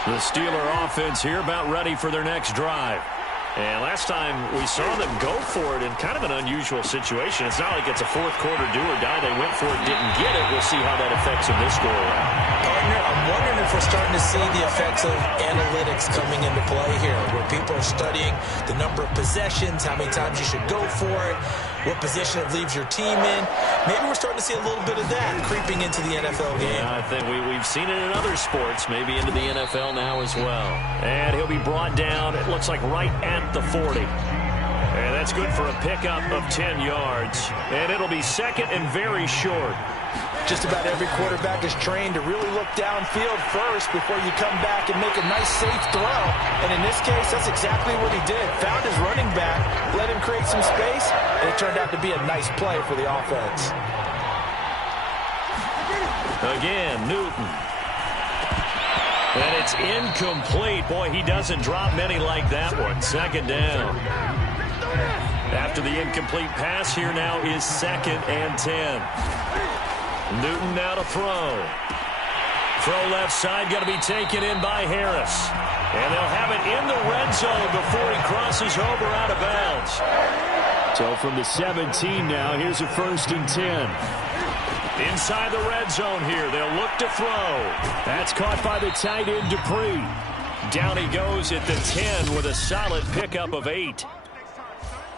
The Steeler offense here about ready for their next drive. And last time we saw them go for it in kind of an unusual situation. It's not like it's a fourth quarter do or die. They went for it, didn't get it. We'll see how that affects them this go around. Partner, I'm wondering if we're starting to see the effects of analytics coming into play here, where people are studying the number of possessions, how many times you should go for it, what position it leaves your team in. Maybe we're starting to see a little bit of that creeping into the NFL game. Yeah, I think we've seen it in other sports, maybe into the NFL now as well. And he'll be brought down, it looks like right at the 40. And that's good for a pickup of 10 yards. And it'll be second and very short. Just about every quarterback is trained to really look downfield first before you come back and make a nice, safe throw. And in this case, that's exactly what he did. Found his running back, let him create some space, and it turned out to be a nice play for the offense. Again, Newton. And it's incomplete. Boy, he doesn't drop many like that one. Second down. After the incomplete pass, here now is second and 10. Newton now to throw. Throw left side, got to be taken in by Harris. And they'll have it in the red zone before he crosses over out of bounds. So from the 17 now, here's a 1st and 10. Inside the red zone here, they'll look to throw. That's caught by the tight end, Dupree. Down he goes at the 10 with a solid pickup of 8.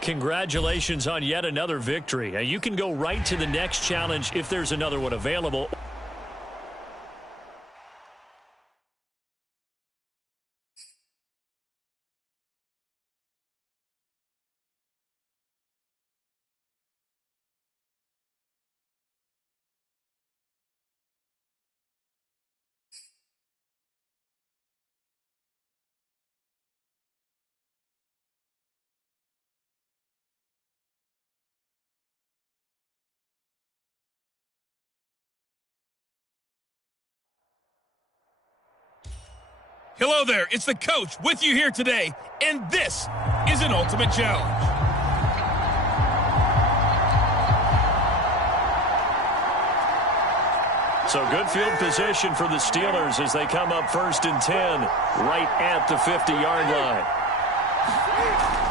Congratulations on yet another victory. Now, you can go right to the next challenge if there's another one available. Hello there, it's the Coach with you here today, and this is an Ultimate Challenge. So good field position for the Steelers as they come up 1st and 10 right at the 50-yard line.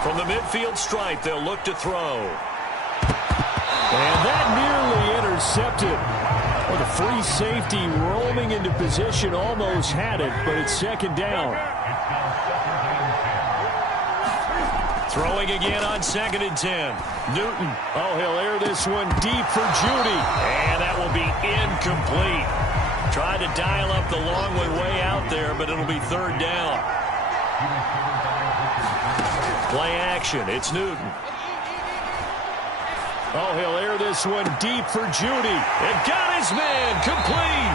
From the midfield stripe, they'll look to throw. And that nearly intercepted. Well, the free safety roaming into position almost had it, but it's second down. Throwing again on 2nd and 10. Newton. Oh, he'll air this one deep for Judy. And that will be incomplete. Tried to dial up the long one way out there, but it'll be 3rd down. Play action. It's Newton. Oh, he'll air this one deep for Judy. And got his man complete.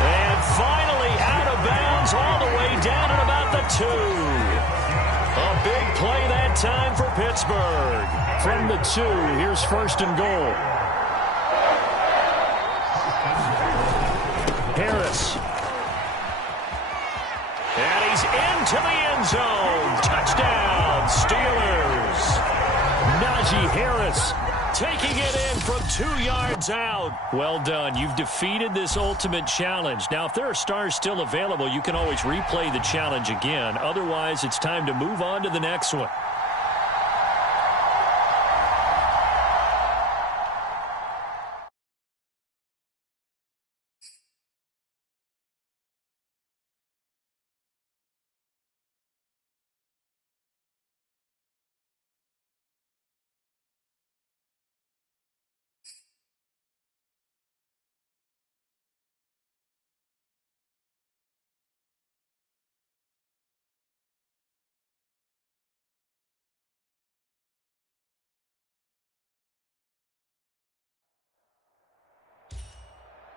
And finally out of bounds all the way down at about the 2. A big play that time for Pittsburgh. From the 2, here's 1st and goal. Harris. And he's into the end zone. Touchdown, Steelers. Najee Harris taking it in from 2 yards out. Well done. You've defeated this ultimate challenge. Now, if there are stars still available, you can always replay the challenge again. Otherwise, it's time to move on to the next one.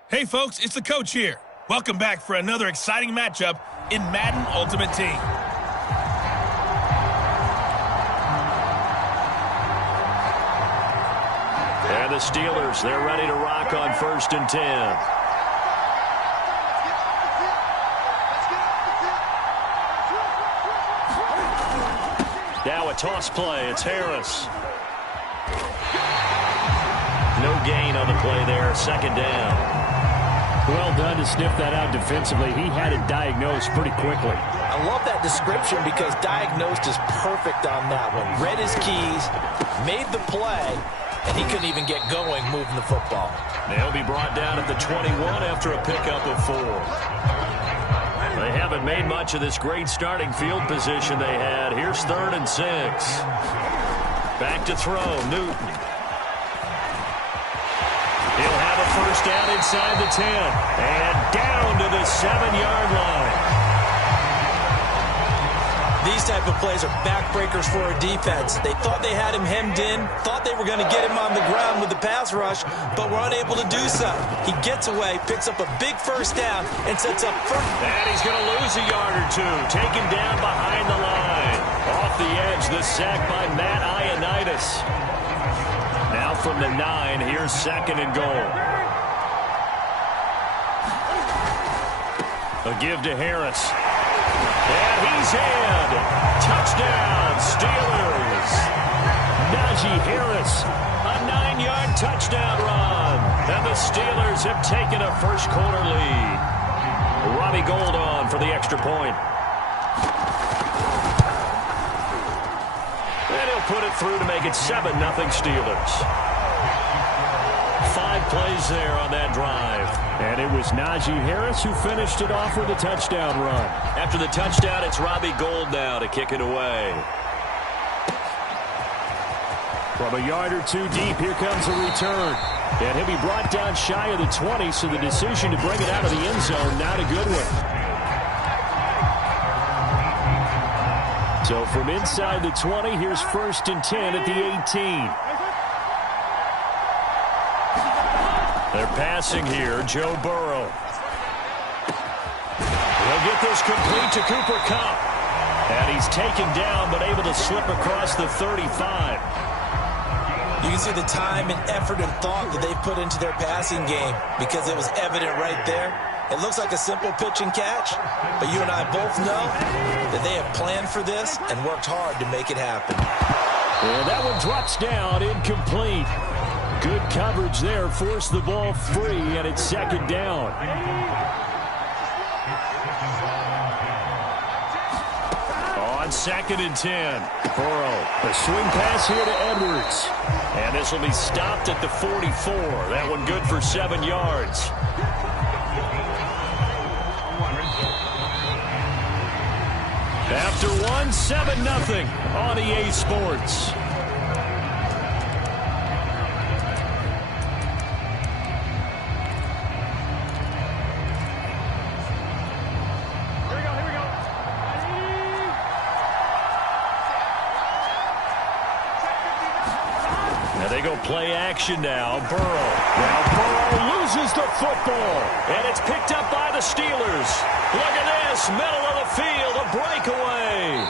Hey, folks, it's the Coach here. Welcome back for another exciting matchup in Madden Ultimate Team. And the Steelers, they're ready to rock on 1st and 10. Now a toss play. It's Harris. No gain on the play there. 2nd down. Well done to sniff that out defensively. He had it diagnosed pretty quickly. I love that description because diagnosed is perfect on that one. Read his keys, made the play, and he couldn't even get going moving the football. They'll be brought down at the 21 after a pickup of 4. They haven't made much of this great starting field position they had. Here's 3rd and 6. Back to throw, Newton. He'll have a 1st down inside the 10. And down to the 7-yard line. These type of plays are backbreakers for a defense. They thought they had him hemmed in, thought they were going to get him on the ground with the pass rush, but were unable to do so. He gets away, picks up a big 1st down, and sets up first. And he's going to lose a yard or 2. Taken down behind the line. Off the edge, the sack by Matt Ioannidis. Now from the 9, here's 2nd and goal. A give to Harris. And he's in. Touchdown, Steelers. Najee Harris, a 9-yard touchdown run. And the Steelers have taken a first-quarter lead. Robbie Gould on for the extra point. And he'll put it through to make it 7-0 Steelers. 5 plays there on that drive. And it was Najee Harris who finished it off with a touchdown run. After the touchdown, it's Robbie Gould now to kick it away. From a yard or 2 deep, here comes a return. And he'll be brought down shy of the 20, so the decision to bring it out of the end zone, not a good one. So from inside the 20, here's 1st and 10 at the 18. They're passing here, Joe Burrow. He'll get this complete to Cooper Kupp. And he's taken down, but able to slip across the 35. You can see the time and effort and thought that they've put into their passing game because it was evident right there. It looks like a simple pitch and catch, but you and I both know that they have planned for this and worked hard to make it happen. And that one drops down, incomplete. Good coverage there, forced the ball free, and it's 2nd down. On 2nd and 10, Burrow, a swing pass here to Edwards. And this will be stopped at the 44. That one good for 7 yards. After 1, 7-0 on EA Sports. They go play action now. Burrow. Now Burrow loses the football. And it's picked up by the Steelers. Look at this. Middle of the field. A breakaway.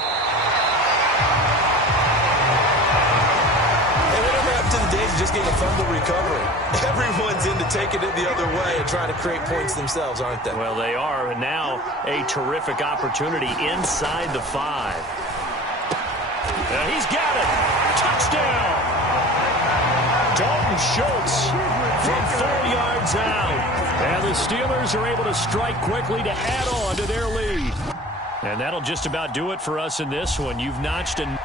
Hey, whatever happened to the days of just getting a fumble recovery? Everyone's into taking it the other way and trying to create points themselves, aren't they? Well, they are. And now a terrific opportunity inside the 5. He's got it. Touchdown. Dalton Schultz from 4 yards out. And the Steelers are able to strike quickly to add on to their lead. And that'll just about do it for us in this one. You've notched a...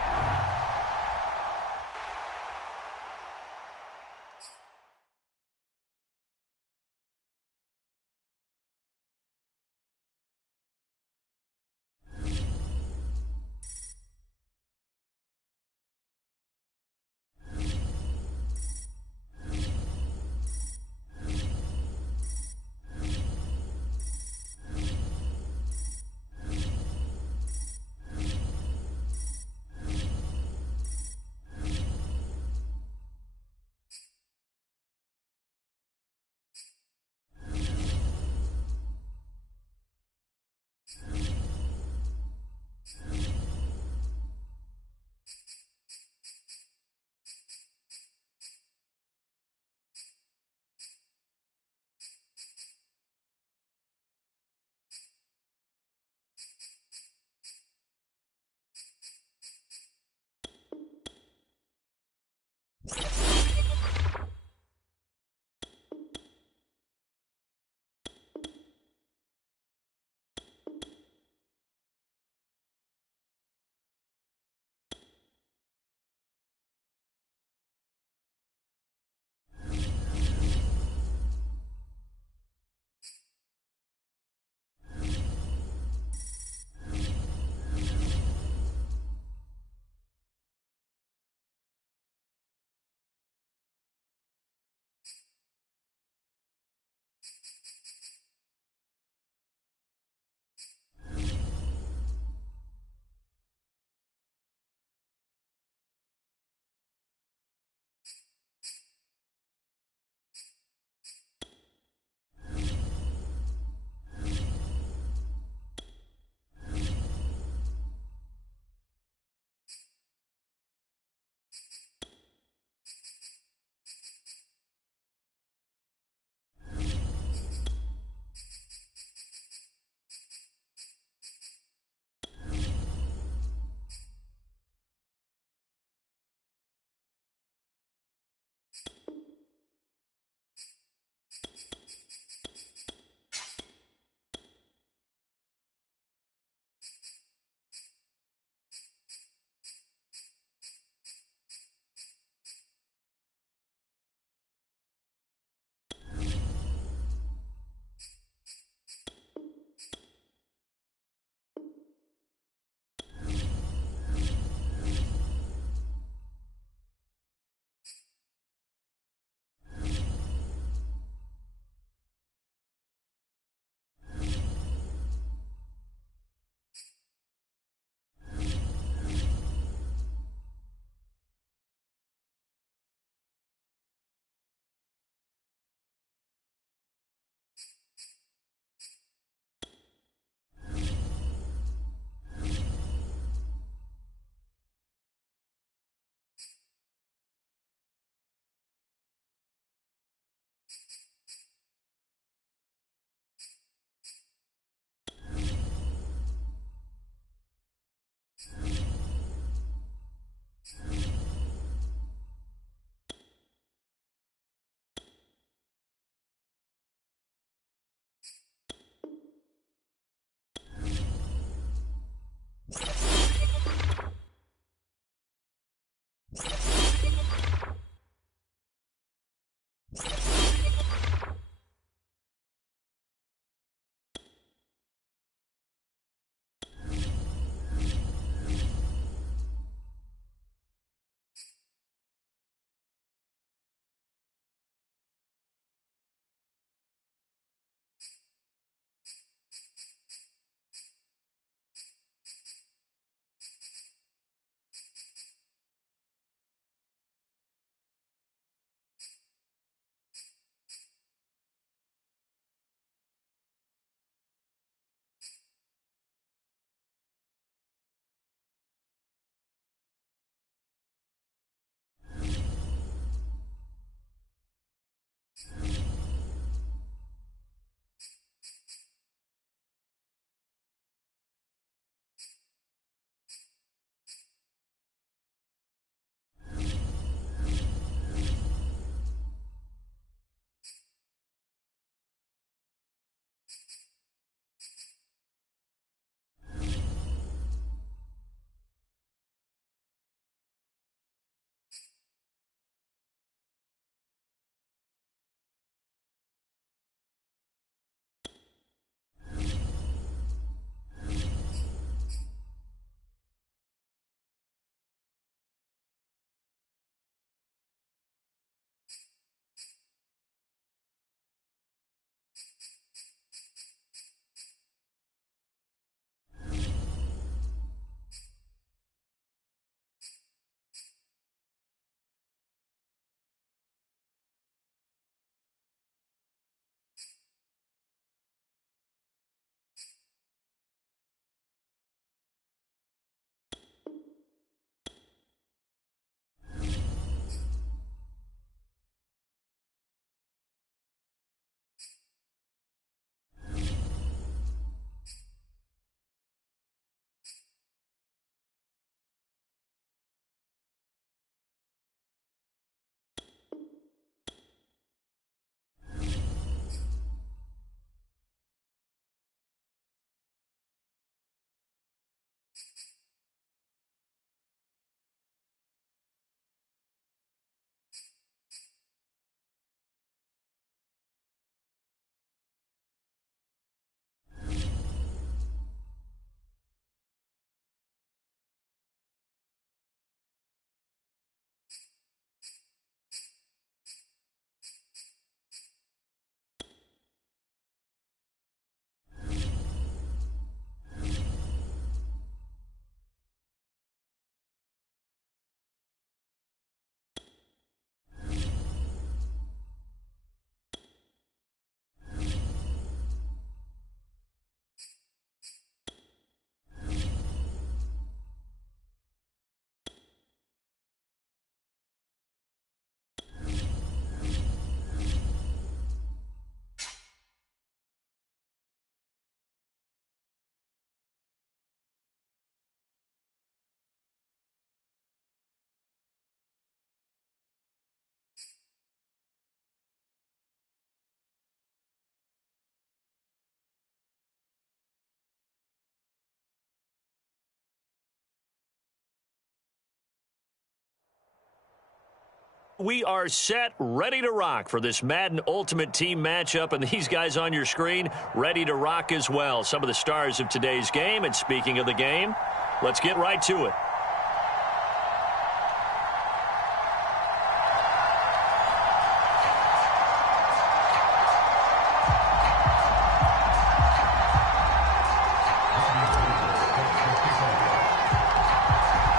we are set, ready to rock for this Madden Ultimate Team matchup, and these guys on your screen ready to rock as well. Some of the stars of today's game, and speaking of the game, let's get right to it.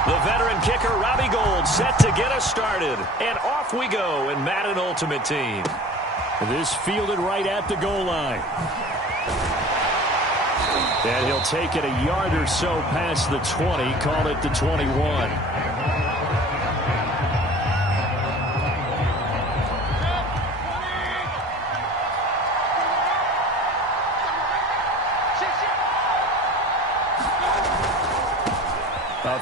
The veteran kicker, Robbie Gould, set to get us started. And off we go in Madden Ultimate Team. This fielded right at the goal line. And he'll take it a yard or so past the 20, call it the 21.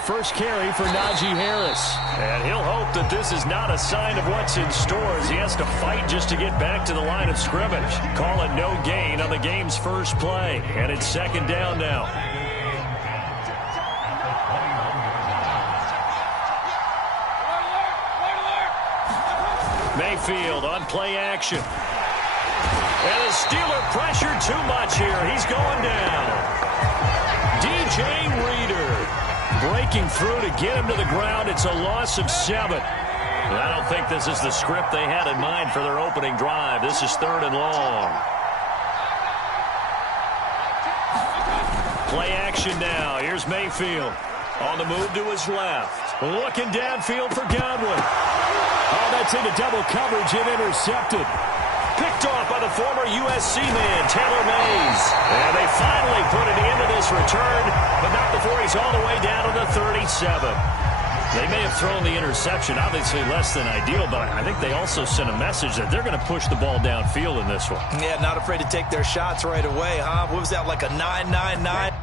First carry for Najee Harris. And he'll hope that this is not a sign of what's in store as he has to fight just to get back to the line of scrimmage. Call it no gain on the game's first play. And it's second down now. Mayfield on play action. And the Steeler pressure too much here. He's going down. DJ Reader breaking through to get him to the ground. It's a loss of 7. And I don't think this is the script they had in mind for their opening drive. This is 3rd and long. Play action now. Here's Mayfield. On the move to his left. Looking downfield for Godwin. Oh, that's into double coverage and intercepted. Picked off by the former USC man, Taylor Mays. And they finally put it into this return, but not before he's all the way down to the 37. They may have thrown the interception, obviously less than ideal, but I think they also sent a message that they're going to push the ball downfield in this one. Yeah, not afraid to take their shots right away, huh? What was that, like a 9-9-9?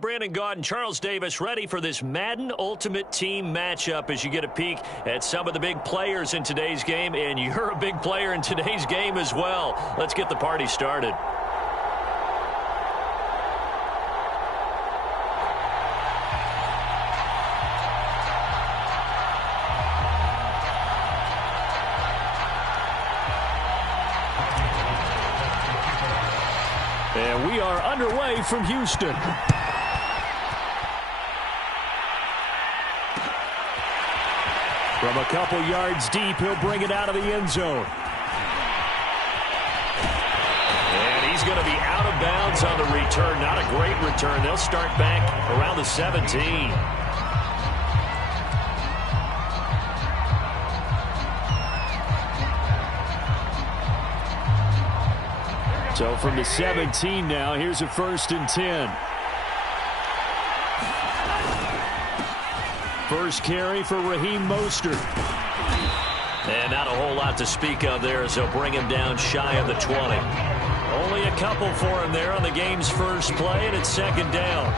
Brandon Gaudin, Charles Davis ready for this Madden Ultimate Team matchup as you get a peek at some of the big players in today's game, and you're a big player in today's game as well. Let's get the party started. And we are underway from Houston. From a couple yards deep, he'll bring it out of the end zone. And he's going to be out of bounds on the return. Not a great return. They'll start back around the 17. So from the 17 now, here's a 1st and 10. First carry for Raheem Mostert. And not a whole lot to speak of there as they'll bring him down shy of the 20. Only a couple for him there on the game's first play, and it's 2nd down.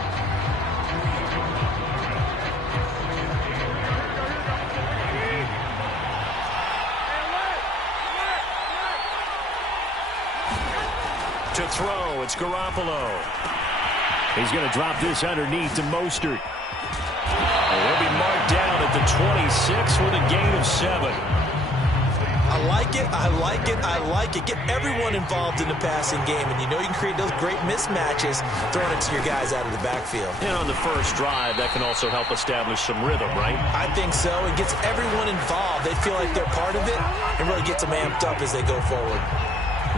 To throw, it's Garoppolo. He's going to drop this underneath to Mostert. And he'll be marked down at the 26 with a gain of 7. I like it, I like it, I like it. Get everyone involved in the passing game, and you know you can create those great mismatches throwing it to your guys out of the backfield. And on the first drive, that can also help establish some rhythm, right? I think so. It gets everyone involved. They feel like they're part of it and really gets them amped up as they go forward.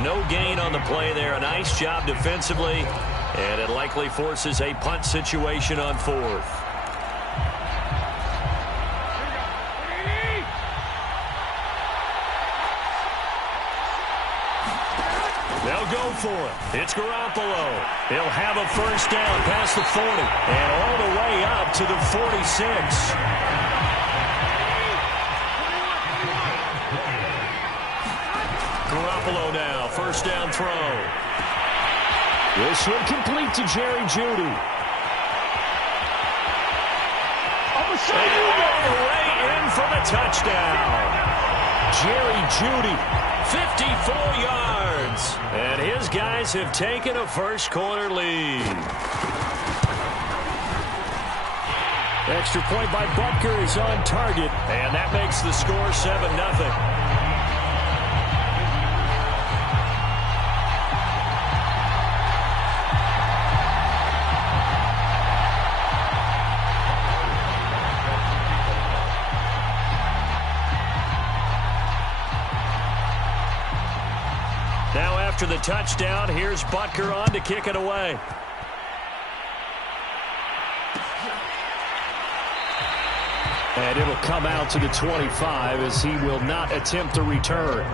No gain on the play there. A nice job defensively, and it likely forces a punt situation on 4th. They'll go for it. It's Garoppolo. He'll have a 1st down past the 40 and all the way up to the 46. Garoppolo now, 1st down throw. This one complete to Jerry Jeudy. And all the way in for the touchdown. Jerry Jeudy, 54 yards. And his guys have taken a first-quarter lead. Extra point by Butker is on target. And that makes the score 7-0. Now after the touchdown, here's Butker on to kick it away. And it'll come out to the 25 as he will not attempt to return.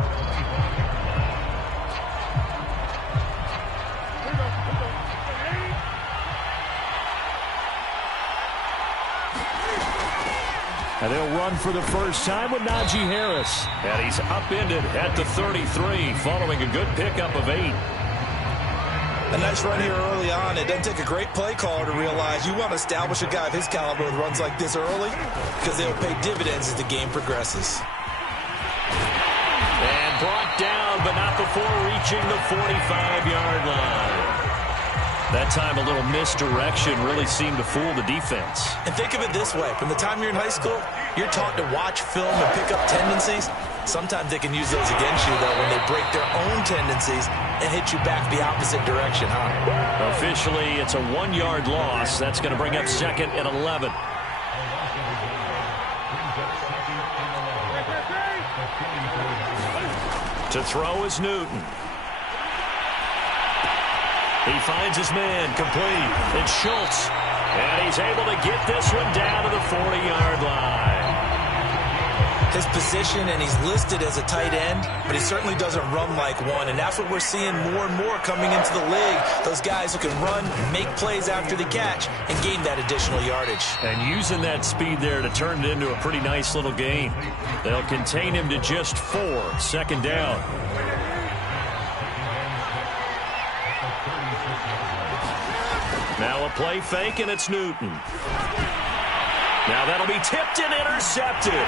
And they'll run for the first time with Najee Harris. And he's upended at the 33 following a good pickup of 8. A nice run here early on. It doesn't take a great play caller to realize you want to establish a guy of his caliber with runs like this early because they'll pay dividends as the game progresses. And brought down, but not before reaching the 45-yard line. That time a little misdirection really seemed to fool the defense. And think of it this way. From the time you're in high school, you're taught to watch film and pick up tendencies. Sometimes they can use those against you, though, when they break their own tendencies and hit you back the opposite direction, huh? Officially, it's a 1-yard loss. That's going to bring up 2nd and 11. To throw is Newton. He finds his man complete. It's Schultz. And he's able to get this one down to the 40-yard line. His position, and he's listed as a tight end, but he certainly doesn't run like one, and that's what we're seeing more and more coming into the league. Those guys who can run, make plays after the catch, and gain that additional yardage. And using that speed there to turn it into a pretty nice little gain. They'll contain him to just 4, 2nd down. Now a play fake, and it's Newton. Now that'll be tipped and intercepted.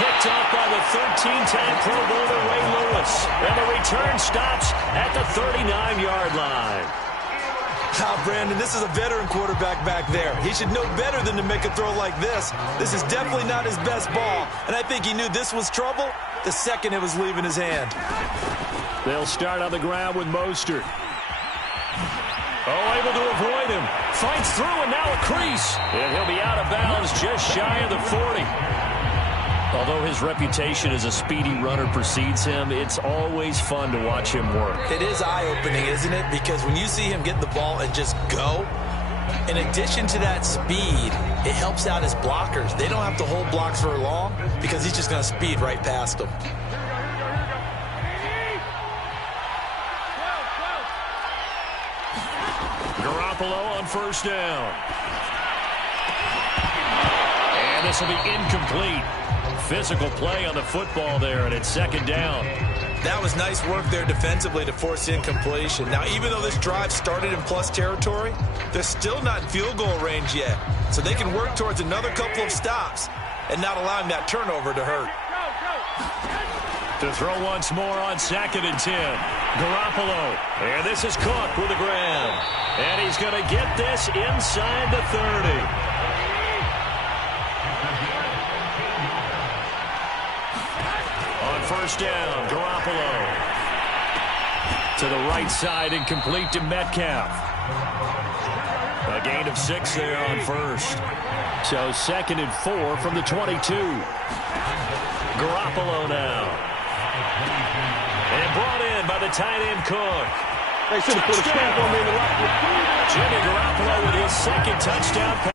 Picked off by the 13-time Pro Bowler Ray Lewis. And the return stops at the 39-yard line. Now, Brandon, this is a veteran quarterback back there. He should know better than to make a throw like this. This is definitely not his best ball. And I think he knew this was trouble the second it was leaving his hand. They'll start on the ground with Mostert. Oh, able to avoid him. Fights through, and now a crease. And he'll be out of bounds just shy of the 40. Although his reputation as a speedy runner precedes him, it's always fun to watch him work. It is eye-opening, isn't it? Because when you see him get the ball and just go, in addition to that speed, it helps out his blockers. They don't have to hold blocks for long because he's just going to speed right past them. Garoppolo on first down. And this will be incomplete. Physical play on the football there, and it's 2nd down. That was nice work there defensively to force incompletion. Now, even though this drive started in plus territory, they're still not in field goal range yet. So they can work towards another couple of stops and not allowing that turnover to hurt. To throw once more on 2nd and 10. Garoppolo. And this is Cook with the grab. And he's going to get this inside the 30. First down, Garoppolo. To the right side and complete to Metcalf. A gain of 6 there on first. So 2nd and 4 from the 22. Garoppolo now. And brought in by the tight end Cook. They should have put a stamp on me in the right. Jimmy Garoppolo with his 2nd touchdown.